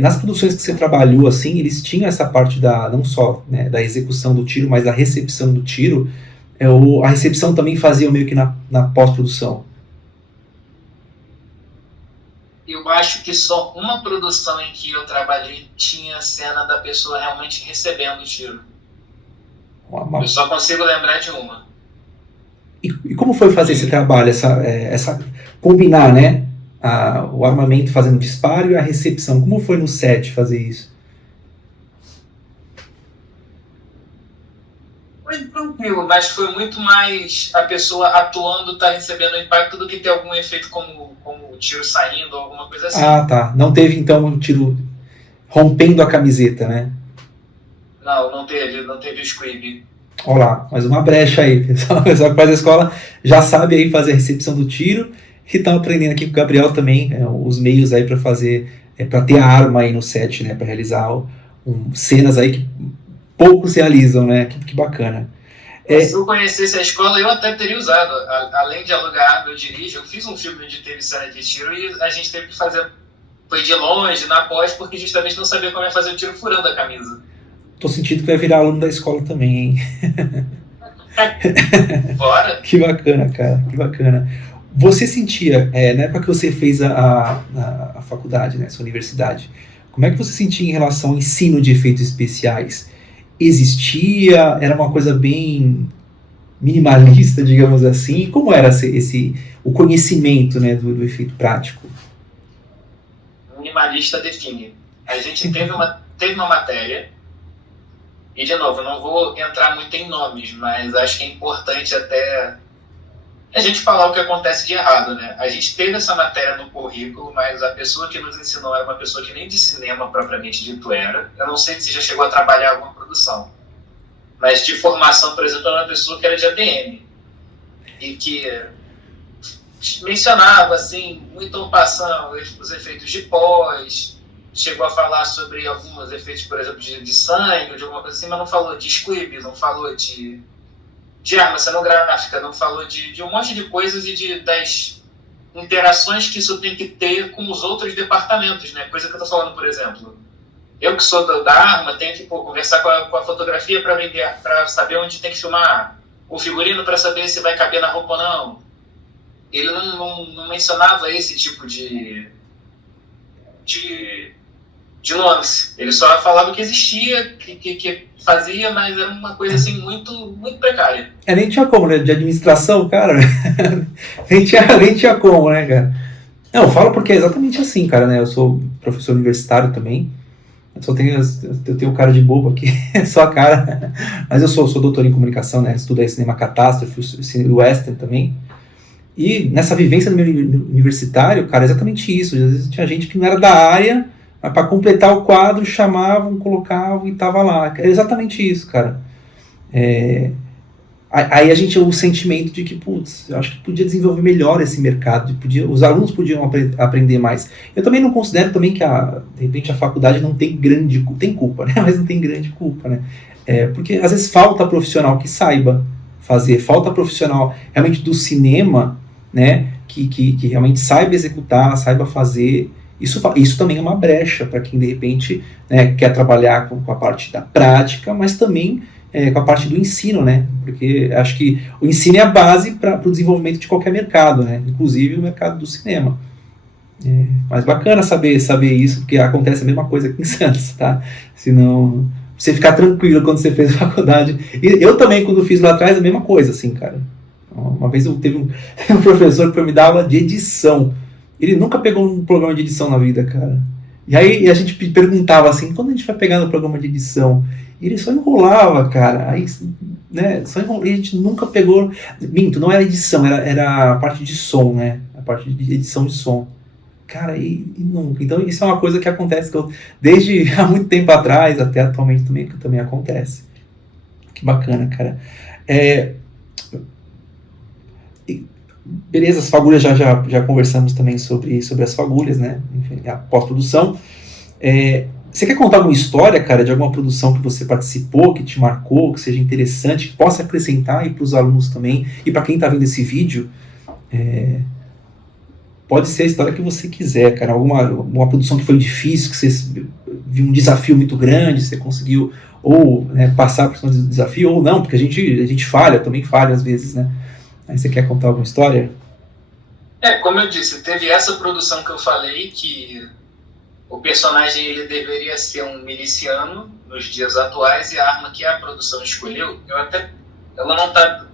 Nas produções que você trabalhou, assim, eles tinham essa parte não só, né, da execução do tiro, mas da recepção do tiro. A recepção também fazia meio que na pós-produção. Eu acho que só uma produção em que eu trabalhei tinha a cena da pessoa realmente recebendo o tiro. Eu só consigo lembrar de uma. E como foi fazer esse trabalho, combinar, né, o armamento fazendo disparo e a recepção? Como foi no set fazer isso? Foi tranquilo, mas foi muito mais a pessoa atuando, tá recebendo o impacto do que ter algum efeito como o tiro saindo ou alguma coisa assim. Ah, tá. Não teve, então, um tiro rompendo a camiseta, né? Não teve o squib. Olha lá, mais uma brecha aí, pessoal. O pessoal que faz a escola já sabe aí fazer a recepção do tiro e estão aprendendo aqui com o Gabriel também os meios aí para fazer, para ter a arma aí no set, né? Para realizar cenas aí que poucos realizam, né? Que bacana. Se eu conhecesse a escola, eu até teria usado. Além de alugar arma, eu dirijo. Eu fiz um filme onde teve cena de tiro e a gente teve que fazer. Foi de longe, na pós, porque justamente não sabia como ia fazer o tiro furando a camisa. Tô sentindo que vai virar aluno da escola também, hein? Bora! Que bacana, cara, que bacana. Você sentia, na época que você fez a faculdade, né, sua universidade, como é que você sentia em relação ao ensino de efeitos especiais? Existia? Era uma coisa bem minimalista, digamos assim? Como era o conhecimento, né, do efeito prático? Minimalista define. A gente teve uma matéria. E, de novo, não vou entrar muito em nomes, mas acho que é importante até a gente falar o que acontece de errado, né? A gente teve essa matéria no currículo, mas a pessoa que nos ensinou era uma pessoa que nem de cinema propriamente dito era. Eu não sei se já chegou a trabalhar alguma produção. Mas de formação, por exemplo, era uma pessoa que era de ADM. E que mencionava, assim, muito passando os efeitos de pós, chegou a falar sobre alguns efeitos, por exemplo, de sangue, de alguma coisa assim, mas não falou de squib, não falou de arma cenográfica, não falou de um monte de coisas e das interações que isso tem que ter com os outros departamentos, né? Coisa que eu tô falando, por exemplo. Eu que sou da arma, tenho que conversar com a fotografia para saber onde tem que filmar, o figurino para saber se vai caber na roupa ou não. Ele não mencionava esse tipo de nuance. Ele só falava que existia, que fazia, mas era uma coisa assim muito, muito precária. Nem tinha como, né? De administração, cara. nem tinha como, né, cara? Não, eu falo porque é exatamente assim, cara, né? Eu sou professor universitário também. Eu tenho cara de bobo aqui, só a cara. Mas eu sou doutor em comunicação, né? Estudei cinema catástrofe, western também. E nessa vivência no meu universitário, cara, é exatamente isso. Às vezes tinha gente que não era da área, mas para completar o quadro chamavam, colocavam e tava lá. É exatamente isso, cara. Aí a gente o sentimento de que, putz, eu acho que podia desenvolver melhor esse mercado, os alunos podiam aprender mais. Eu também não considero também que de repente a faculdade não tem tem culpa, né? Mas não tem grande culpa, né? Porque às vezes falta profissional que saiba fazer, falta profissional realmente do cinema, né? Que realmente saiba executar, saiba fazer. Isso também é uma brecha para quem de repente, né, quer trabalhar com a parte da prática, mas também com a parte do ensino, né? Porque acho que o ensino é a base para o desenvolvimento de qualquer mercado, né? Inclusive o mercado do cinema. Mas bacana saber isso, porque acontece a mesma coisa aqui em Santos, tá? Senão, você ficar tranquilo quando você fez a faculdade. E eu também, quando fiz lá atrás, a mesma coisa, assim, cara. Uma vez eu teve um professor que foi me dar aula de edição. Ele nunca pegou um programa de edição na vida, cara. E aí a gente perguntava assim, quando a gente vai pegar no programa de edição? E ele só enrolava, cara. Aí, né, só enrolava. E a gente nunca pegou. Minto, não era edição, era a parte de som, né? A parte de edição de som. Cara, e nunca. Então isso é uma coisa que acontece desde há muito tempo atrás até atualmente também acontece. Que bacana, cara. Beleza, as fagulhas já conversamos também sobre as fagulhas, né? Enfim, a pós-produção. Você quer contar alguma história, cara, de alguma produção que você participou, que te marcou, que seja interessante, que possa acrescentar aí para os alunos também, e para quem está vendo esse vídeo? Pode ser a história que você quiser, cara. Alguma produção que foi difícil, que você viu um desafio muito grande, você conseguiu ou, né, passar por esse desafio, ou não, porque a gente falha, também falha às vezes, né? Aí você quer contar alguma história? Como eu disse, teve essa produção que eu falei, que o personagem ele deveria ser um miliciano nos dias atuais, e a arma que a produção escolheu,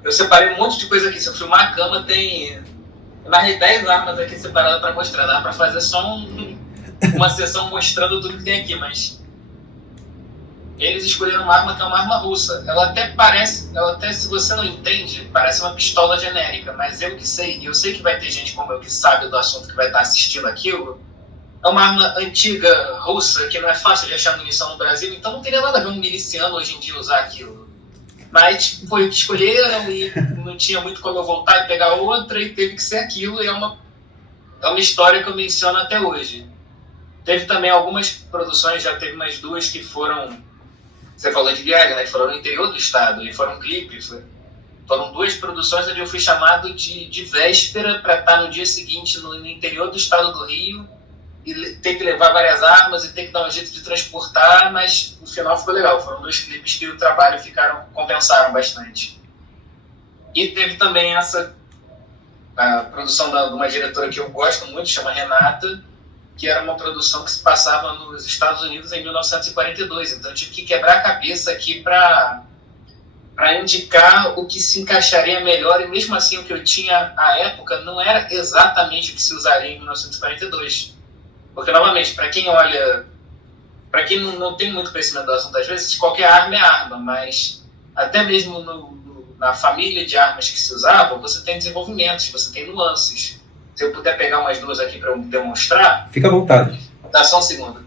eu separei um monte de coisa aqui. Se eu filmar a cama, tem mais 10 armas aqui separadas para mostrar. Dá para fazer só uma sessão mostrando tudo que tem aqui, mas eles escolheram uma arma que é uma arma russa. Ela até se você não entende, parece uma pistola genérica, mas eu sei que vai ter gente como eu que sabe do assunto, que vai estar assistindo aquilo. É uma arma antiga russa, que não é fácil de achar munição no Brasil, então não teria nada a ver um miliciano hoje em dia usar aquilo. Mas foi o que escolheram e não tinha muito como eu voltar e pegar outra, e teve que ser aquilo, e é uma história que eu menciono até hoje. Teve também algumas produções, já teve umas 2 que foram... Você falou de viagem, né? Foram no interior do estado, e foram clipes. Foram 2 produções onde eu fui chamado de véspera para estar no dia seguinte no interior do estado do Rio e ter que levar várias armas e ter que dar um jeito de transportar, mas no final ficou legal. Foram 2 clipes que o trabalho compensaram bastante. E teve também a produção de uma diretora que eu gosto muito, chama Renata, que era uma produção que se passava nos Estados Unidos em 1942. Então eu tive que quebrar a cabeça aqui para indicar o que se encaixaria melhor, e mesmo assim o que eu tinha à época não era exatamente o que se usaria em 1942. Porque, novamente, para quem não tem muito conhecimento do assunto, às vezes qualquer arma é arma, mas até mesmo na família de armas que se usavam, você tem desenvolvimentos, você tem nuances. Se eu puder pegar umas 2 aqui para eu demonstrar... Fica à vontade. Dá só um segundo.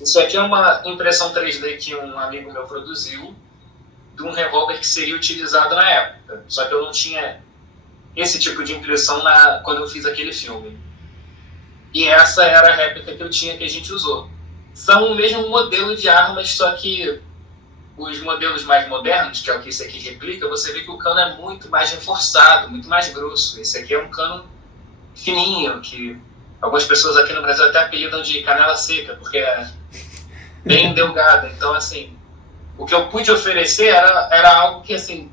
Isso aqui é uma impressão 3D que um amigo meu produziu de um revólver que seria utilizado na época. Só que eu não tinha esse tipo de impressão quando eu fiz aquele filme. E essa era a réplica que eu tinha, que a gente usou. São o mesmo modelo de armas, só que os modelos mais modernos, que é o que esse aqui replica, você vê que o cano é muito mais reforçado, muito mais grosso. Esse aqui é um cano fininho, que algumas pessoas aqui no Brasil até apelidam de canela seca, porque é bem delgado. Então, assim, o que eu pude oferecer era algo que, assim,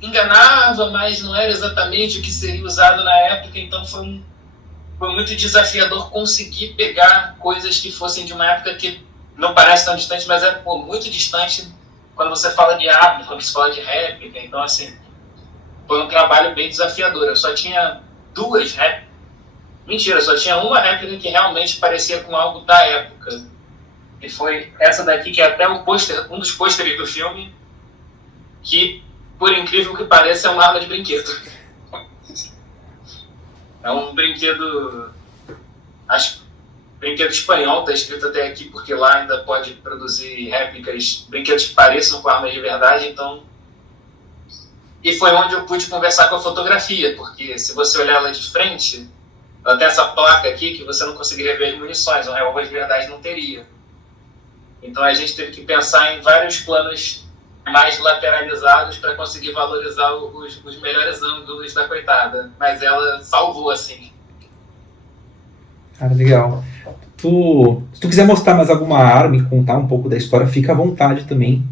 enganava, mas não era exatamente o que seria usado na época. Então foi muito desafiador conseguir pegar coisas que fossem de uma época que não parece tão distante, mas é muito distante quando você fala de arma, quando você fala de réplica. Então, assim, foi um trabalho bem desafiador. Eu só tinha 2 réplicas. Mentira, só tinha uma réplica que realmente parecia com algo da época. E foi essa daqui, que é até um dos pôsteres do filme, que, por incrível que pareça, é uma arma de brinquedo. É um brinquedo, acho, brinquedo espanhol, está escrito até aqui, porque lá ainda pode produzir réplicas, brinquedos que pareçam com armas de verdade, então... E foi onde eu pude conversar com a fotografia, porque se você olhar ela de frente, ela tem essa placa aqui que você não conseguiria ver as munições, um revólver de verdade não teria. Então a gente teve que pensar em vários planos mais lateralizados para conseguir valorizar os melhores ângulos da coitada. Mas ela salvou, assim. Cara, legal. Se tu quiser mostrar mais alguma arma e contar um pouco da história, fica à vontade também.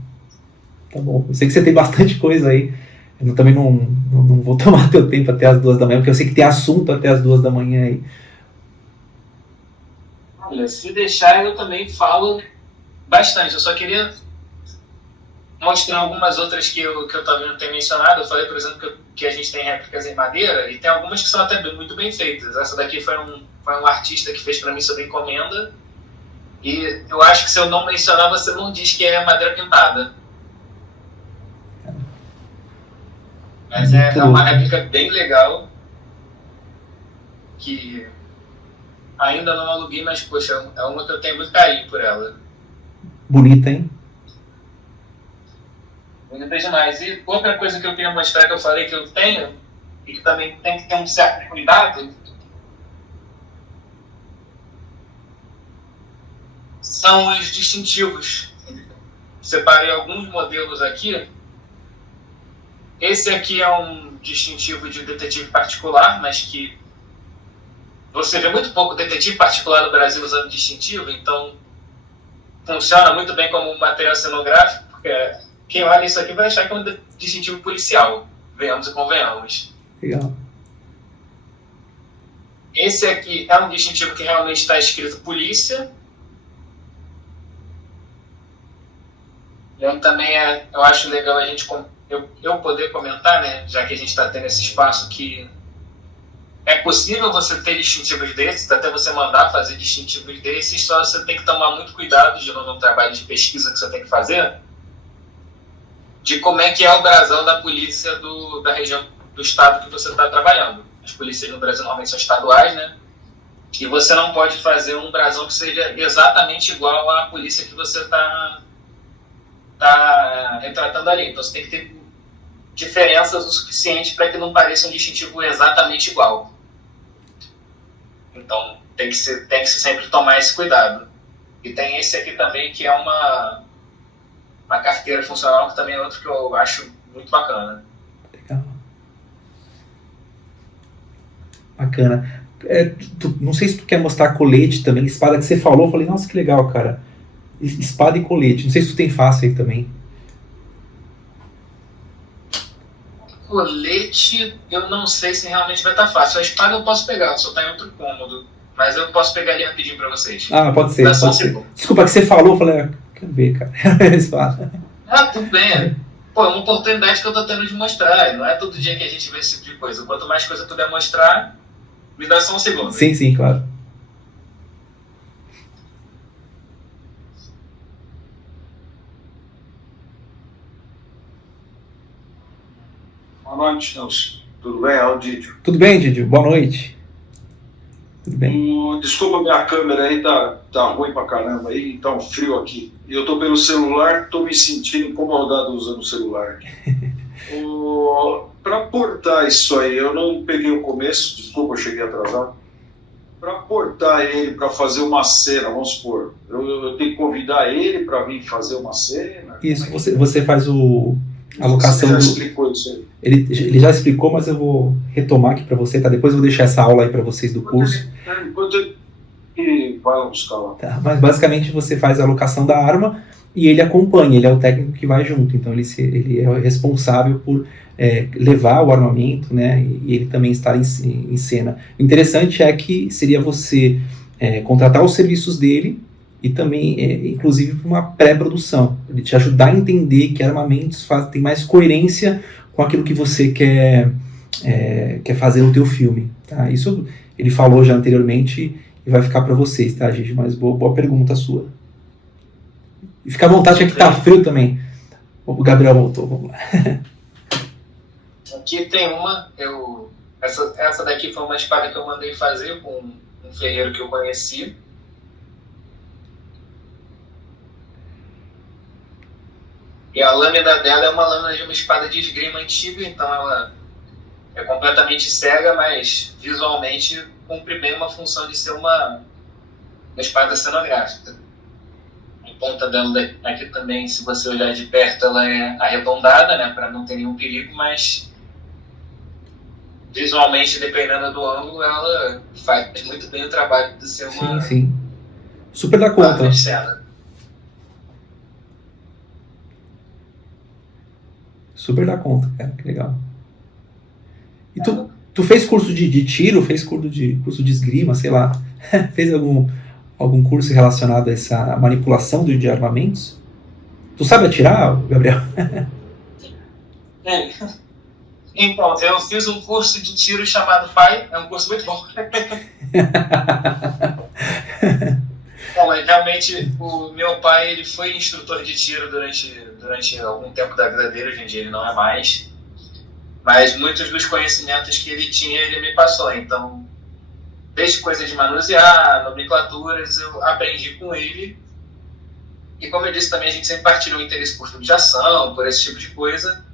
Tá bom. Eu sei que você tem bastante coisa aí. Eu também não vou tomar teu tempo até as 2 da manhã, porque eu sei que tem assunto até as 2 da manhã aí. Olha, se deixar, eu também falo bastante. Eu só queria mostrar algumas outras que eu também não tenho mencionado. Eu falei, por exemplo, que a gente tem réplicas em madeira, e tem algumas que são até muito bem feitas. Essa daqui foi um artista que fez para mim sob encomenda, e eu acho que se eu não mencionar, você não diz que é madeira pintada. Mas é uma réplica bem legal, que ainda não aluguei, mas, poxa, é uma que eu tenho muito carinho por ela. Bonita, hein? Bonita demais. E outra coisa que eu queria mostrar, que eu falei que eu tenho, e que também tem que ter um certo cuidado, são os distintivos. Separei alguns modelos aqui. Esse aqui é um distintivo de detetive particular, mas que você vê muito pouco detetive particular no Brasil usando distintivo, então funciona muito bem como um material cenográfico, porque quem olha isso aqui vai achar que é um distintivo policial, venhamos e convenhamos. Legal. Esse aqui é um distintivo que realmente está escrito polícia. E também eu acho legal a gente... Eu poder comentar, né, já que a gente está tendo esse espaço, que é possível você ter distintivos desses, até você mandar fazer distintivos desses, só você tem que tomar muito cuidado, de novo, no trabalho de pesquisa que você tem que fazer, de como é que é o brasão da polícia da região do estado que você está trabalhando. As polícias no Brasil normalmente são estaduais, né, e você não pode fazer um brasão que seja exatamente igual à polícia que você está retratando ali. Então você tem que ter diferenças o suficiente para que não pareça um distintivo exatamente igual. Então tem que sempre tomar esse cuidado. E tem esse aqui também, que é uma carteira funcional, que também é outro que eu acho muito bacana. Legal. Bacana. Não sei se tu quer mostrar colete também, espada que você falou, eu falei, nossa, que legal, cara. Espada e colete, não sei se tu tem fácil aí também. Colete, eu não sei se realmente vai estar fácil. A espada eu posso pegar, só está em outro cômodo. Mas eu posso pegar ali rapidinho para vocês. Ah, pode ser. Pode ser. Desculpa, que você falou, eu falei, quero ver, cara. Espada. Tudo bem. Pô, é uma oportunidade que eu tô tendo de mostrar. Não é todo dia que a gente vê esse tipo de coisa. Quanto mais coisa eu puder mostrar, me dá só um segundo. Sim, claro. Boa noite, Nelson. Tudo bem? É o Didio. Tudo bem, Didio? Boa noite. Tudo bem? Desculpa, minha câmera aí tá ruim pra caramba aí, tá um frio aqui. E eu tô pelo celular, tô me sentindo incomodado usando o celular. Para portar isso aí, eu não peguei o começo, desculpa, eu cheguei atrasado. Para portar ele, para fazer uma cena, vamos supor, eu tenho que convidar ele para vir fazer uma cena? Isso, você faz a locação. Você já explicou isso aí? Ele já explicou, mas eu vou retomar aqui para você, tá? Depois eu vou deixar essa aula aí para vocês do curso. Enquanto ele vai buscar lá. Tá, mas basicamente você faz a locação da arma e ele acompanha, ele é o técnico que vai junto, então ele é responsável por levar o armamento, né, e ele também estar em cena. O interessante é que seria você contratar os serviços dele e também, inclusive, para uma pré-produção. Ele te ajudar a entender que armamentos tem mais coerência com aquilo que você quer fazer no teu filme. Tá? Isso ele falou já anteriormente e vai ficar para vocês, tá, gente? Mas boa pergunta sua. E fica à vontade, que tá frio também. O Gabriel voltou, vamos lá. Aqui tem uma, essa daqui foi uma espada que eu mandei fazer com um ferreiro que eu conheci. E a lâmina dela é uma lâmina de uma espada de esgrima antiga, então ela é completamente cega, mas visualmente cumpre bem uma função de ser uma espada cenográfica. A ponta dela aqui também, se você olhar de perto, ela é arredondada, né, para não ter nenhum perigo, mas visualmente, dependendo do ângulo, ela faz muito bem o trabalho de ser uma... Sim. Super da conta. Super da conta, cara, que legal. E tu fez curso de tiro, fez curso de esgrima, sei lá, fez algum curso relacionado a essa manipulação de armamentos? Tu sabe atirar, Gabriel? Então, eu fiz um curso de tiro chamado FAI, é um curso muito bom. Bom, mas realmente o meu pai ele foi instrutor de tiro durante algum tempo da vida dele, hoje em dia ele não é mais, mas muitos dos conhecimentos que ele tinha ele me passou, então desde coisas de manusear, nomenclaturas, eu aprendi com ele, e como eu disse também a gente sempre partilha um interesse por filme de ação, por esse tipo de coisa,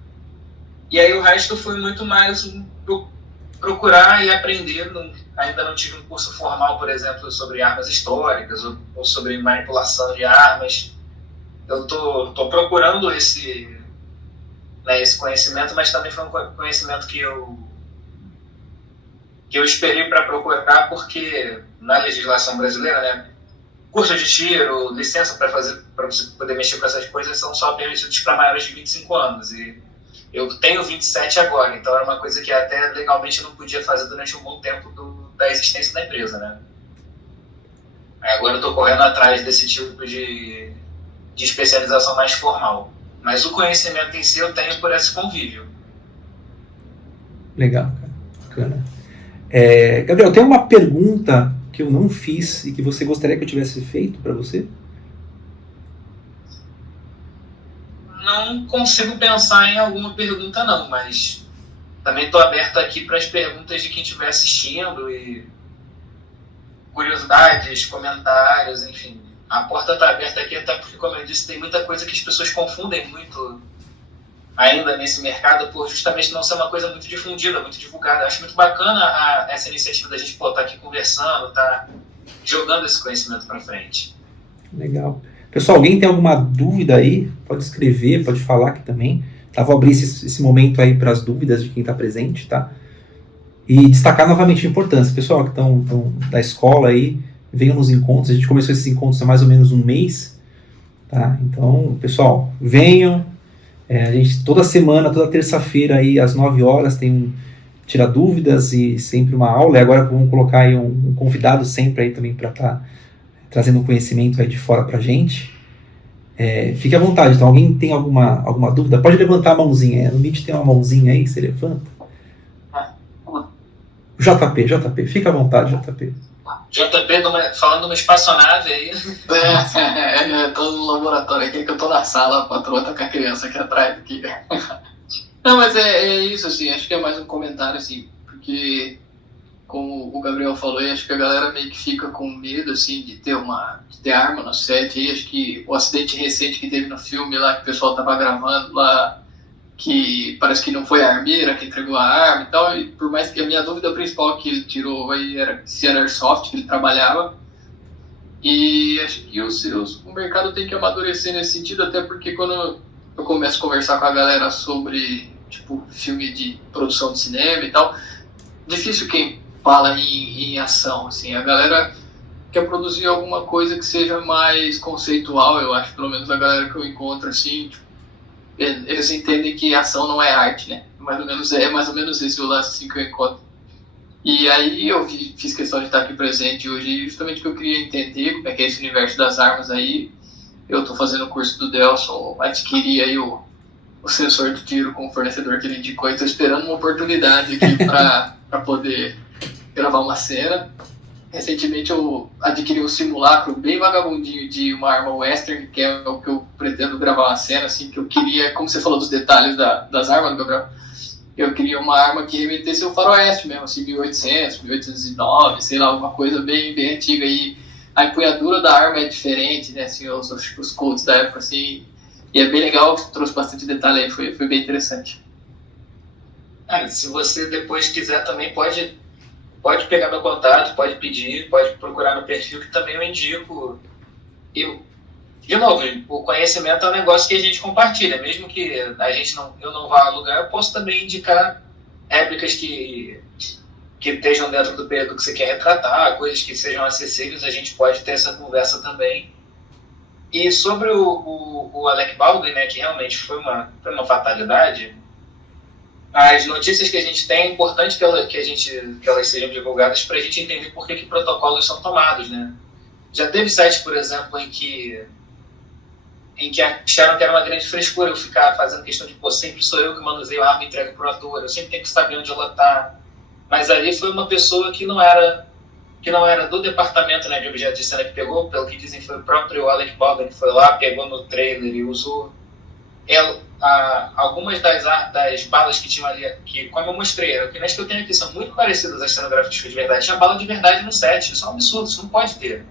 e aí o resto foi muito mais procurar e aprender. Ainda não tive um curso formal, por exemplo, sobre armas históricas ou sobre manipulação de armas. Eu estou procurando esse conhecimento, mas também foi um conhecimento que eu esperei para procurar, porque na legislação brasileira, né, curso de tiro, licença para você poder mexer com essas coisas são só permitidos para maiores de 25 anos. E eu tenho 27 agora, então era uma coisa que até legalmente eu não podia fazer durante um bom tempo da existência da empresa, né? Aí agora eu estou correndo atrás desse tipo de especialização mais formal. Mas o conhecimento em si eu tenho por esse convívio. Legal, cara. Bacana. Gabriel, tem uma pergunta que eu não fiz e que você gostaria que eu tivesse feito para você? Não consigo pensar em alguma pergunta não, mas também estou aberto aqui para as perguntas de quem estiver assistindo e curiosidades, comentários, enfim. A porta está aberta aqui até porque, como eu disse, tem muita coisa que as pessoas confundem muito ainda nesse mercado por justamente não ser uma coisa muito difundida, muito divulgada. Eu acho muito bacana essa iniciativa da gente estar aqui conversando, estar jogando esse conhecimento para frente. Legal. Pessoal, alguém tem alguma dúvida aí? Pode escrever, pode falar aqui também. Tá, vou abrir esse momento aí para as dúvidas de quem está presente, tá? E destacar novamente a importância. Pessoal que estão da escola aí, venham nos encontros. A gente começou esses encontros há mais ou menos um mês, tá? Então, pessoal, venham. A gente, toda semana, toda terça-feira aí, às 9 horas, tem tirar dúvidas e sempre uma aula. E agora vamos colocar aí um convidado sempre aí também para estar trazendo conhecimento aí de fora pra gente. Fique à vontade, então alguém tem alguma dúvida? Pode levantar a mãozinha, no Meet tem uma mãozinha aí, você levanta. JP, fica à vontade, JP. JP falando de uma espaçonave aí. Tô no laboratório aqui, que eu tô na sala, a patroa tá com a criança aqui atrás. Aqui. Não, mas é isso, assim, acho que é mais um comentário, assim, porque como o Gabriel falou, acho que a galera meio que fica com medo, assim, de ter arma no set. E acho que o acidente recente que teve no filme lá, que o pessoal tava gravando lá, que parece que não foi a armeira que entregou a arma e tal, e por mais que a minha dúvida principal que ele tirou aí era se era airsoft que ele trabalhava. E acho que o mercado tem que amadurecer nesse sentido, até porque quando eu começo a conversar com a galera sobre, tipo, filme de produção de cinema e tal, difícil quem fala em ação, assim, a galera quer produzir alguma coisa que seja mais conceitual, eu acho, pelo menos a galera que eu encontro, assim, tipo, eles entendem que ação não é arte, né, mais ou menos esse o lance, assim, que eu encontro. E aí eu fiz questão de estar aqui presente hoje, justamente porque eu queria entender como é que é esse universo das armas aí. Eu estou fazendo o curso do Delson, adquiri aí o sensor de tiro com o fornecedor que ele indicou, e estou esperando uma oportunidade aqui para poder gravar uma cena. Recentemente eu adquiri um simulacro bem vagabundinho de uma arma western, que é o que eu pretendo gravar uma cena, assim, que eu queria, como você falou dos detalhes das armas, Gabriel, eu queria uma arma que remetesse ao faroeste mesmo, assim, 1800, 1809, sei lá, alguma coisa bem, bem antiga. E a empunhadura da arma é diferente, né, assim, os codes da época, assim, e é bem legal, trouxe bastante detalhe aí, foi bem interessante. Se você depois quiser também pode pegar meu contato, pode pedir, pode procurar no perfil que também eu indico. De novo, o conhecimento é um negócio que a gente compartilha, mesmo que eu não vá alugar, eu posso também indicar réplicas que estejam dentro do período que você quer retratar, coisas que sejam acessíveis, a gente pode ter essa conversa também. E sobre o Alec Baldwin, né, que realmente foi uma fatalidade, as notícias que a gente tem, é importante que elas sejam divulgadas para a gente entender por que protocolos são tomados, né? Já teve sites, por exemplo, em que acharam que era uma grande frescura eu ficar fazendo questão de, sempre sou eu que manuseio a arma e entrego para o ator, eu sempre tenho que saber onde ela está. Mas ali foi uma pessoa que não era do departamento, né, de objetos de cena que pegou, pelo que dizem foi o próprio Alec Baldwin que foi lá, pegou no trailer e usou. Algumas das balas que tinham ali, que como eu mostrei, as que eu tenho aqui são muito parecidas às cenográficas de verdade. Tinha bala de verdade no set, isso é um absurdo, isso não pode ter.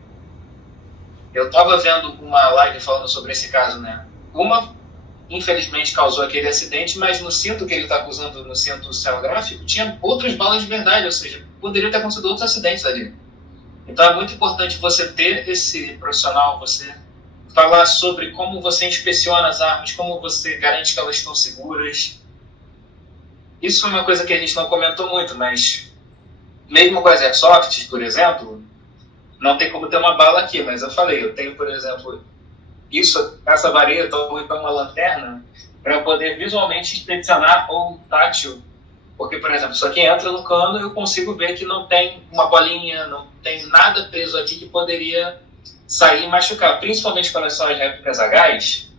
Eu estava vendo uma live falando sobre esse caso, né? Uma, infelizmente, causou aquele acidente, mas no cinto que ele estava usando, no cinto cenográfico, tinha outras balas de verdade, ou seja, poderiam ter acontecido outros acidentes ali. Então é muito importante você ter esse profissional, você falar sobre como você inspeciona as armas, como você garante que elas estão seguras. Isso é uma coisa que a gente não comentou muito, mas mesmo com as airsofts, por exemplo, não tem como ter uma bala aqui, mas eu falei, eu tenho, por exemplo, essa vareta ou então uma lanterna para poder visualmente inspecionar ou tátil, porque, por exemplo, isso aqui entra no cano e eu consigo ver que não tem uma bolinha, não tem nada preso aqui que poderia sair e machucar, principalmente quando são as réplicas a gás.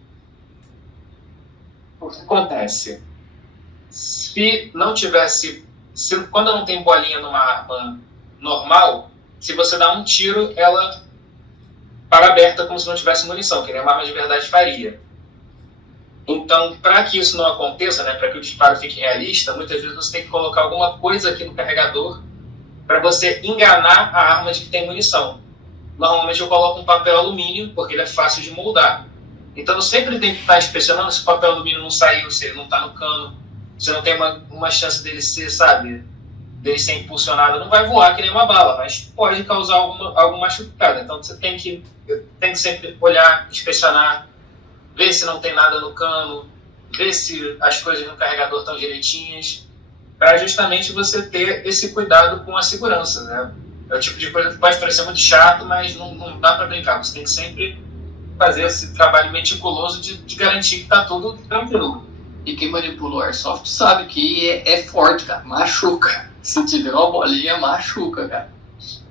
O que acontece? Se não tivesse, quando não tem bolinha numa arma normal, se você dá um tiro, ela para aberta como se não tivesse munição, que nem uma arma de verdade faria. Então, para que isso não aconteça, né, para que o disparo fique realista, muitas vezes você tem que colocar alguma coisa aqui no carregador para você enganar a arma de que tem munição. Normalmente eu coloco um papel alumínio, porque ele é fácil de moldar. Então eu sempre tenho que estar inspecionando se o papel alumínio não saiu, se ele não está no cano, se não tem uma chance dele ser, dele ser impulsionado. Não vai voar que nem uma bala, mas pode causar alguma machucada. Então você tem que sempre olhar, inspecionar, ver se não tem nada no cano, ver se as coisas no carregador estão direitinhas, para justamente você ter esse cuidado com a segurança, né? É o tipo de coisa que pode parecer muito chato, mas não dá para brincar. Você tem que sempre fazer esse trabalho meticuloso de garantir que está tudo tranquilo. E quem manipula o Airsoft sabe que é forte, cara. Machuca. Se tiver uma bolinha, machuca, cara.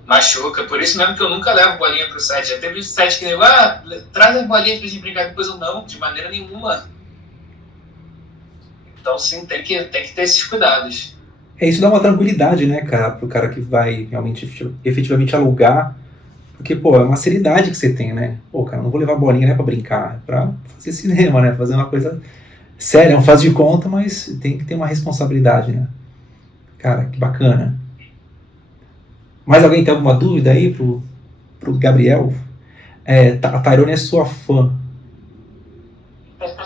Machuca. Por isso mesmo que eu nunca levo bolinha pro set. Já teve set que traz as bolinhas pra gente brincar. Depois eu não, de maneira nenhuma. Então sim, tem que ter esses cuidados. Isso dá uma tranquilidade, né, cara, pro cara que vai realmente, efetivamente alugar, porque, é uma seriedade que você tem, né? Cara, não vou levar bolinha, né, pra brincar, é pra fazer cinema, né, fazer uma coisa séria, é um faz de conta, mas tem que ter uma responsabilidade, né? Cara, que bacana. Mais alguém tem alguma dúvida aí pro Gabriel? A Tairone é sua fã.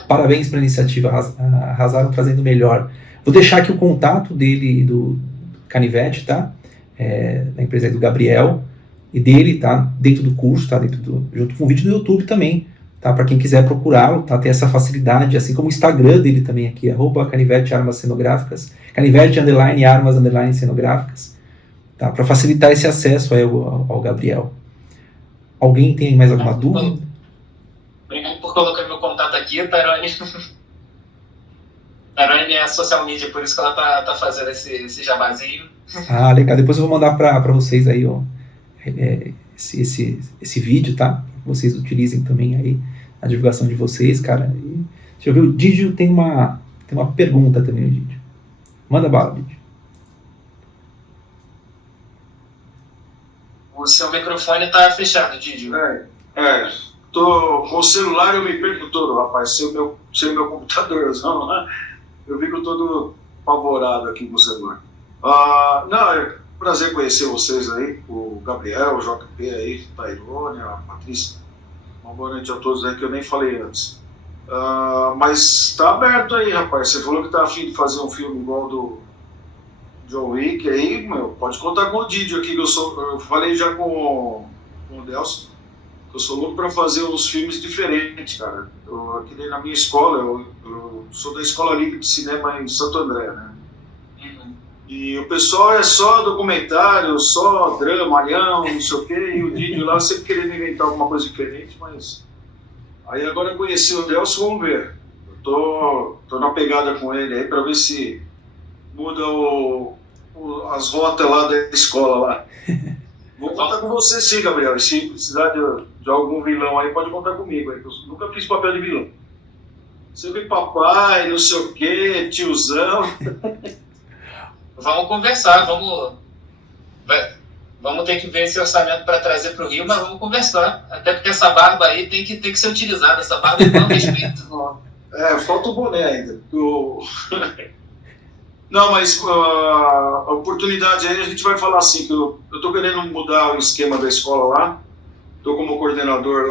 Parabéns pela iniciativa, arrasaram trazendo o melhor. Vou deixar aqui o contato dele, do Canivete, tá? Da empresa aí do Gabriel, e dele, tá? Dentro do curso, tá? Junto com o vídeo do YouTube também, tá? Para quem quiser procurá-lo, tá? Tem essa facilidade, assim como o Instagram dele também aqui, @Canivete Armas Cenográficas, Canivete _Armas _Cenográficas, tá? Para facilitar esse acesso aí ao Gabriel. Alguém tem mais alguma dúvida? Obrigado por colocar meu contato aqui, Tairone. Tairone é minha social media, por isso que ela tá fazendo esse jabazinho. Ah, legal. Depois eu vou mandar para vocês aí, ó, esse vídeo, tá? Vocês utilizem também aí na divulgação de vocês, cara. E, deixa eu ver, o Didio tem uma pergunta também, o Didio. Manda bala, Didio. O seu microfone tá fechado, Didio. Tô com o celular, eu me perco todo, rapaz, sem o meu computador, eu fico todo apavorado aqui com o celular. Não, é um prazer conhecer vocês aí, o Gabriel, o JP aí, a Tairone, a Patrícia. Uma boa noite a todos aí que eu nem falei antes. Mas tá aberto aí, rapaz. Você falou que tá a fim de fazer um filme igual do John Wick aí, meu, pode contar com o Didio aqui, que eu falei já com o Delcio, que eu sou louco para fazer uns filmes diferentes, cara. Aqui na minha escola, eu sou da Escola Livre de Cinema em Santo André, né? E o pessoal é só documentário, só drama, alhão, não sei o quê, e o Didio lá sempre querendo inventar alguma coisa diferente, mas... Aí agora eu conheci o Delcio, vamos ver. Eu tô na pegada com ele aí para ver se muda as rotas lá da escola lá. Vou contar com você sim, Gabriel. E se precisar de algum vilão aí, pode contar comigo aí. Eu nunca fiz papel de vilão. Sempre papai, não sei o quê, tiozão... Vamos conversar, vamos ter que ver esse orçamento para trazer para o Rio, mas vamos conversar. Até porque essa barba aí tem que ser utilizada, essa barba é com respeito. Falta o boné ainda. Não, mas a oportunidade aí a gente vai falar assim, que eu estou querendo mudar o esquema da escola lá, estou como coordenador,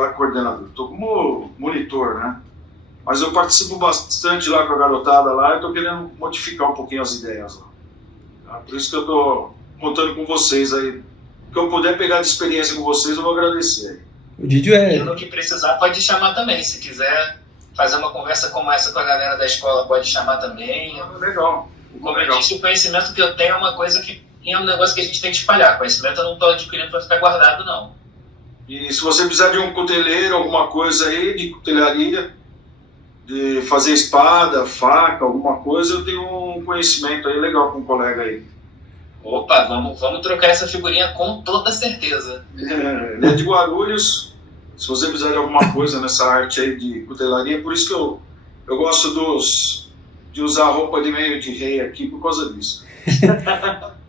estou como monitor, né? Mas eu participo bastante lá com a garotada lá, eu estou querendo modificar um pouquinho as ideias lá. Por isso que eu estou contando com vocês aí. O que eu puder pegar de experiência com vocês, eu vou agradecer. O Didio E no que precisar, pode chamar também. Se quiser fazer uma conversa como essa com a galera da escola, pode chamar também. Legal. Como eu disse, o conhecimento que eu tenho é uma coisa que é um negócio que a gente tem que espalhar. Conhecimento eu não estou adquirindo para ficar guardado, não. E se você precisar de um cuteleiro, alguma coisa aí, de cutelaria, de fazer espada, faca, alguma coisa, eu tenho um conhecimento aí legal com um colega aí. Opa, vamos trocar essa figurinha com toda certeza. Ele é de Guarulhos, se você precisar de alguma coisa nessa arte aí de cutelaria, por isso que eu gosto de usar roupa de meio de rei aqui por causa disso.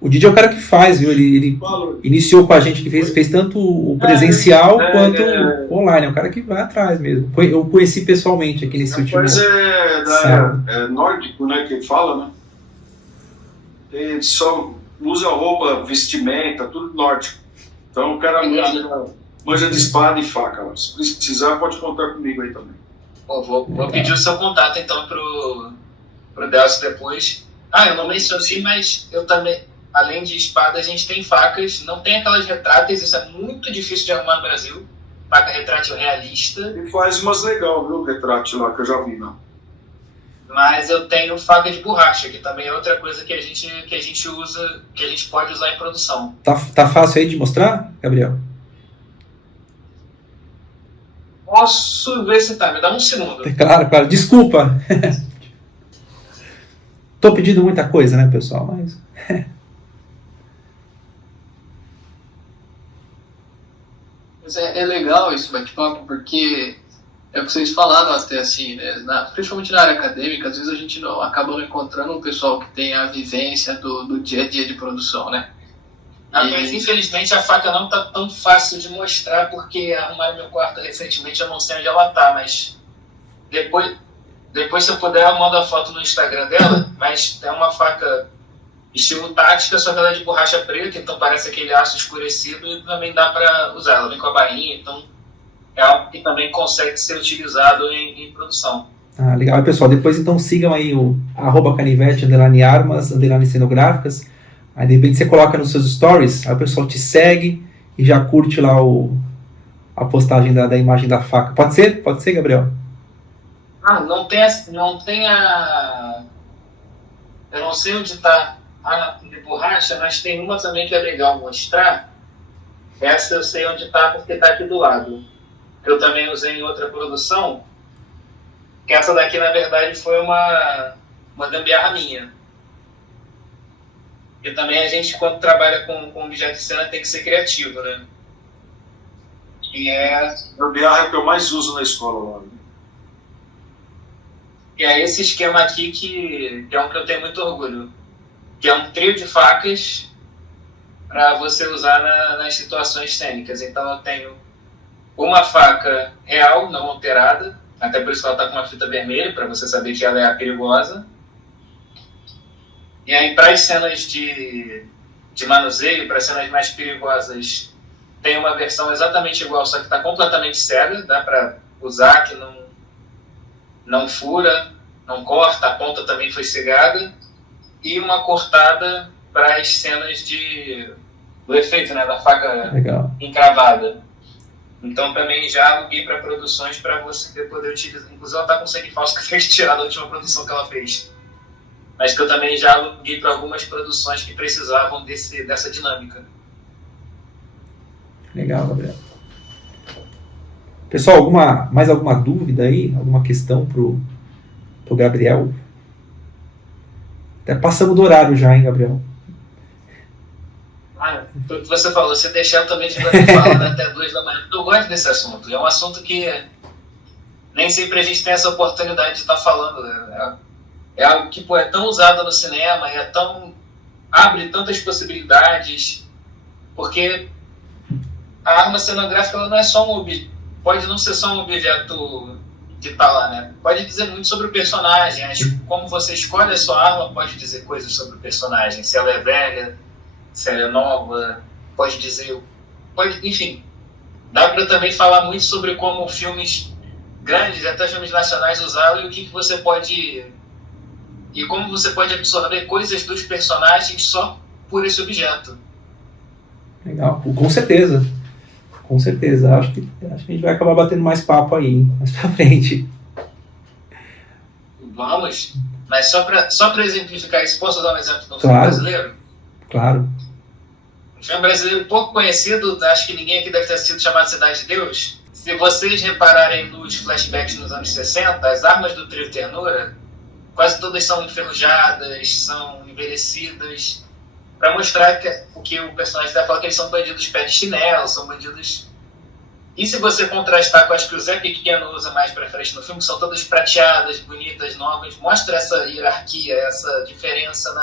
O Didio é o cara que faz, viu? Ele iniciou com a gente, que fez tanto o presencial quanto o online. É um cara que vai atrás mesmo. Eu conheci pessoalmente aqui nesse último... Mas nórdico, né, que fala, né? Ele só usa roupa, vestimenta, tudo nórdico. Então o cara manja de espada e faca. Se precisar, pode contar comigo aí também. Vou pedir o seu contato, então, pro Delcio depois. Eu não mencionei, mas eu também, além de espada, a gente tem facas. Não tem aquelas retráteis, isso é muito difícil de arrumar no Brasil. Faca retrátil realista. Ele faz umas legal, viu, retrátil lá, que eu já vi, não. Mas eu tenho faca de borracha, que também é outra coisa que a gente usa, que a gente pode usar em produção. Tá fácil aí de mostrar, Gabriel? Posso ver se tá, me dá um segundo. Claro, desculpa. Tô pedindo muita coisa, né, pessoal, mas... Mas é legal esse bate-papo, porque é o que vocês falaram até assim, né? Principalmente na área acadêmica, às vezes a gente acaba não encontrando um pessoal que tem a vivência do dia a dia de produção, né? Mas infelizmente a faca não tá tão fácil de mostrar, porque arrumaram meu quarto recentemente, eu não sei onde ela tá, mas depois se eu puder eu mando a foto no Instagram dela, mas é uma faca estilo tática, só que ela é de borracha preta, então parece aquele aço escurecido e também dá para usar, ela vem com a bainha, então é algo que também consegue ser utilizado em produção. Legal. Aí, pessoal, depois então sigam aí o @canivete, _armas, _cenográficas. Aí de repente você coloca nos seus stories, aí o pessoal te segue e já curte lá a postagem da imagem da faca. Pode ser? Pode ser, Gabriel? Não tem a... Eu não sei onde está a de borracha, mas tem uma também que é legal mostrar. Essa eu sei onde está porque está aqui do lado. Que eu também usei em outra produção. Que essa daqui, na verdade, foi uma gambiarra minha. Porque também a gente, quando trabalha com objeto de cena, tem que ser criativo, né? E é Gambiarra é o que eu mais uso na escola lá. E é esse esquema aqui que é um que eu tenho muito orgulho, que é um trio de facas para você usar nas situações cênicas. Então eu tenho uma faca real, não alterada, até por isso ela está com uma fita vermelha, para você saber que ela é a perigosa. E aí, para as cenas de manuseio, para as cenas mais perigosas, tem uma versão exatamente igual, só que está completamente cega, dá para usar, que não fura, não corta, a ponta também foi cegada, e uma cortada para as cenas do efeito, né, da faca Legal. encravada. Então também já aluguei para produções para você poder utilizar. Inclusive ela está com sangue falso que foi tirada da última produção que ela fez. Mas que eu também já aluguei para algumas produções que precisavam dessa dinâmica. Legal, Gabriel. Pessoal, mais alguma dúvida aí? Alguma questão pro Gabriel? Até passamos do horário já, hein, Gabriel? Tudo que você falou, se deixar eu também te falar até 2 da manhã. Eu gosto desse assunto. É um assunto que nem sempre a gente tem essa oportunidade de estar falando. Né? É algo que é tão usado no cinema, abre tantas possibilidades, porque a arma cenográfica ela não é só pode não ser só um objeto que está lá, né? Pode dizer muito sobre o personagem, como você escolhe a sua arma pode dizer coisas sobre o personagem, se ela é velha, se ela é nova, enfim, dá para também falar muito sobre como filmes grandes, até filmes nacionais usaram e como você pode absorver coisas dos personagens só por esse objeto. Legal, com certeza. Com certeza. Acho que a gente vai acabar batendo mais papo aí, mais pra frente. Vamos. Mas só para exemplificar isso, posso dar um exemplo de um filme brasileiro? Claro. Um filme brasileiro pouco conhecido, acho que ninguém aqui deve ter assistido, chamado Cidade de Deus. Se vocês repararem nos flashbacks nos anos 60, as armas do trio Ternura, quase todas são enferrujadas, são envelhecidas, para mostrar o que o personagem está falando, que eles são bandidos pé de chinelo, são bandidos... E se você contrastar com as que o Zé Pequeno usa mais para frente no filme, que são todas prateadas, bonitas, novas, mostra essa hierarquia, essa diferença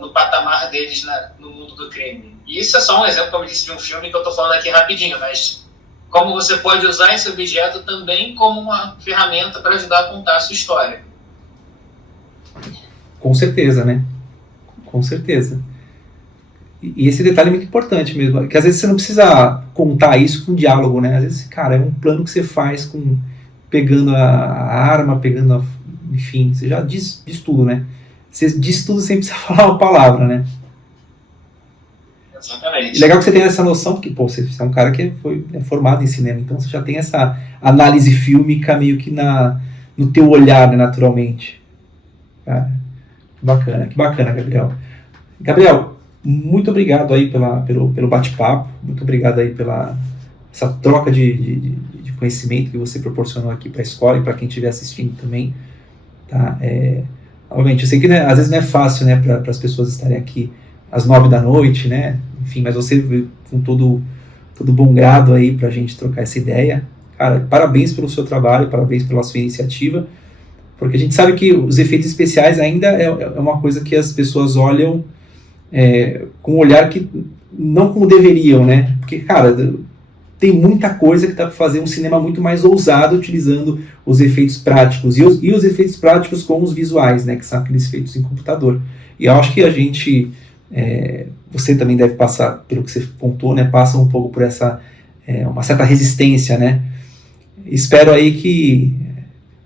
no patamar deles no mundo do crime. E isso é só um exemplo, como eu disse, de um filme que eu estou falando aqui rapidinho, mas como você pode usar esse objeto também como uma ferramenta para ajudar a contar a sua história. Com certeza, né? Com certeza. E esse detalhe é muito importante mesmo, que às vezes você não precisa contar isso com diálogo, né? Às vezes, cara, é um plano que você faz pegando a arma, enfim, você já diz tudo, né? Você diz tudo sem precisar falar uma palavra, né? Exatamente. E legal que você tenha essa noção, porque, pô, você é um cara que é formado em cinema, então você já tem essa análise fílmica meio que no teu olhar, né, naturalmente. Cara, que bacana, Gabriel. Gabriel, muito obrigado aí pelo bate-papo, muito obrigado aí essa troca de conhecimento que você proporcionou aqui para a escola e para quem estiver assistindo também, tá? Obviamente, eu sei que, né, às vezes não é fácil, né, para as pessoas estarem aqui às 9 da noite, né, enfim, mas você veio com todo bom grado aí para a gente trocar essa ideia. Cara, parabéns pelo seu trabalho, parabéns pela sua iniciativa, porque a gente sabe que os efeitos especiais ainda é uma coisa que as pessoas olham com um olhar que não como deveriam, né? Porque, cara, tem muita coisa que dá para fazer um cinema muito mais ousado utilizando os efeitos práticos e os efeitos práticos com os visuais, né? Que são aqueles feitos em computador. E eu acho que a gente, você também deve passar, pelo que você contou, né? Passa um pouco por uma certa resistência, né? Espero aí que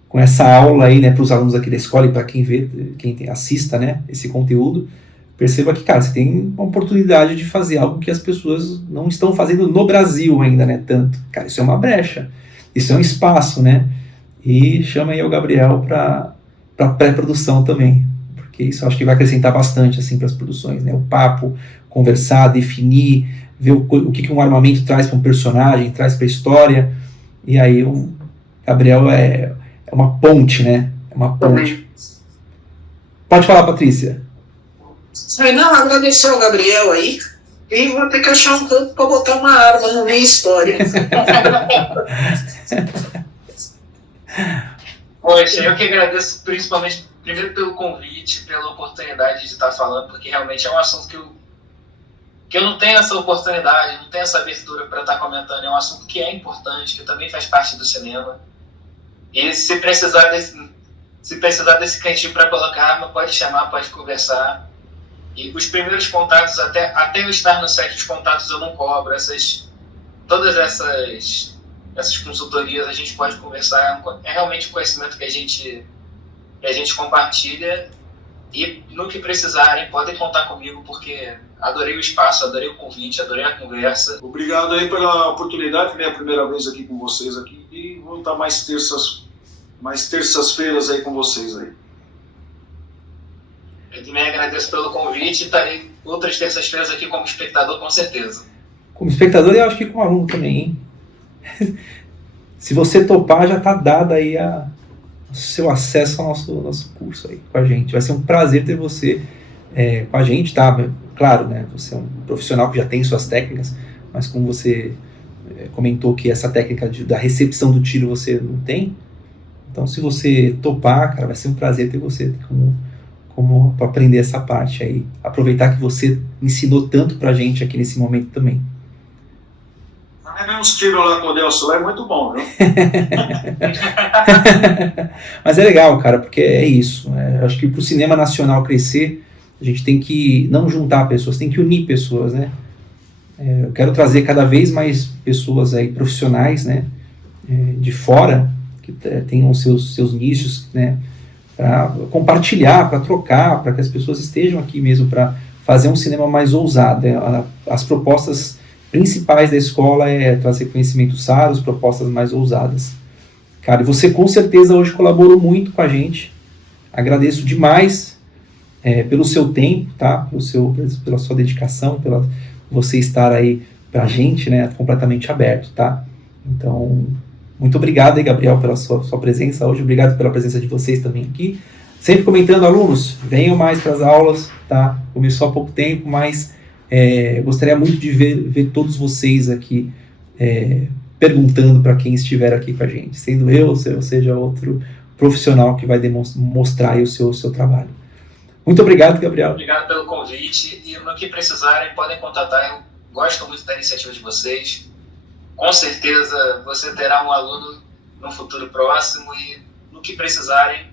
com essa aula aí, né, para os alunos aqui da escola e para quem assista, né, esse conteúdo, perceba que, cara, você tem uma oportunidade de fazer algo que as pessoas não estão fazendo no Brasil ainda, né, tanto. Cara, isso é uma brecha, isso é um espaço, né, e chama aí o Gabriel para pré-produção também, porque isso eu acho que vai acrescentar bastante, assim, para as produções, né, o papo, conversar, definir, ver o que um armamento traz para um personagem, traz para a história, e aí o Gabriel é uma ponte, né, é uma ponte. Pode falar, Patrícia. Falei, não, agradecer ao Gabriel aí. E vou ter que achar um canto para botar uma arma na minha história. Poxa, eu que agradeço principalmente, primeiro pelo convite, pela oportunidade de estar falando, porque realmente é um assunto que eu não tenho essa oportunidade, não tenho essa abertura para estar comentando. É um assunto que é importante, que também faz parte do cinema. E se precisar desse cantinho para colocar arma, pode chamar, pode conversar. E os primeiros contatos, até eu estar no site, os contatos eu não cobro. Todas essas consultorias a gente pode conversar. É realmente um conhecimento que a gente compartilha. E no que precisarem, podem contar comigo, porque adorei o espaço, adorei o convite, adorei a conversa. Obrigado aí pela oportunidade, minha primeira vez aqui com vocês aqui. E vou estar mais terças-feiras aí com vocês aí. Eu também agradeço pelo convite e estarei outras terças-feiras aqui como espectador, com certeza. Como espectador, eu acho que como aluno também, hein? Se você topar, já está dado aí o seu acesso ao nosso curso aí com a gente. Vai ser um prazer ter você com a gente, tá? Claro, né? Você é um profissional que já tem suas técnicas, mas como você comentou que essa técnica da recepção do tiro você não tem, então se você topar, cara, vai ser um prazer ter você como para aprender essa parte aí. Aproveitar que você ensinou tanto pra gente aqui nesse momento também. Uns tiros lá com o Delso é muito bom, viu? Mas é legal, cara, porque é isso. Acho que pro cinema nacional crescer, a gente tem que não juntar pessoas, tem que unir pessoas, né? Eu quero trazer cada vez mais pessoas aí, profissionais, né? De fora, que tenham seus nichos, né? Para compartilhar, para trocar, para que as pessoas estejam aqui mesmo, para fazer um cinema mais ousado. As propostas principais da escola é trazer conhecimentos raros, propostas mais ousadas. Cara, e você com certeza hoje colaborou muito com a gente. Agradeço demais pelo seu tempo, tá? Pela sua dedicação, pela você estar aí pra gente, né? Completamente aberto, tá? Então, muito obrigado aí, Gabriel, pela sua presença hoje. Obrigado pela presença de vocês também aqui. Sempre comentando, alunos, venham mais para as aulas, tá? Começou há pouco tempo, mas gostaria muito de ver todos vocês aqui perguntando para quem estiver aqui com a gente, sendo eu ou seja outro profissional que vai mostrar aí o seu trabalho. Muito obrigado, Gabriel. Obrigado pelo convite e no que precisarem podem contatar. Eu gosto muito da iniciativa de vocês. Com certeza você terá um aluno no futuro próximo e no que precisarem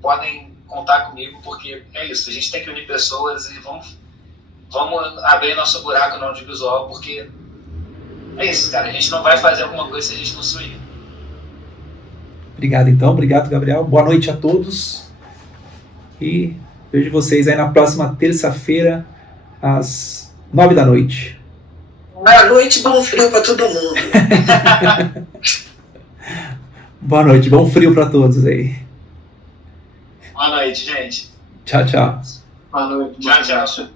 podem contar comigo, porque é isso, a gente tem que unir pessoas e vamos abrir nosso buraco no audiovisual, porque é isso, cara, a gente não vai fazer alguma coisa se a gente não se unir. Obrigado então, obrigado, Gabriel, boa noite a todos e vejo vocês aí na próxima terça-feira às 9 da noite. Boa noite, bom frio para todo mundo. Boa noite, bom frio para todos aí. Boa noite, gente. Tchau, tchau. Boa noite. Tchau, tchau.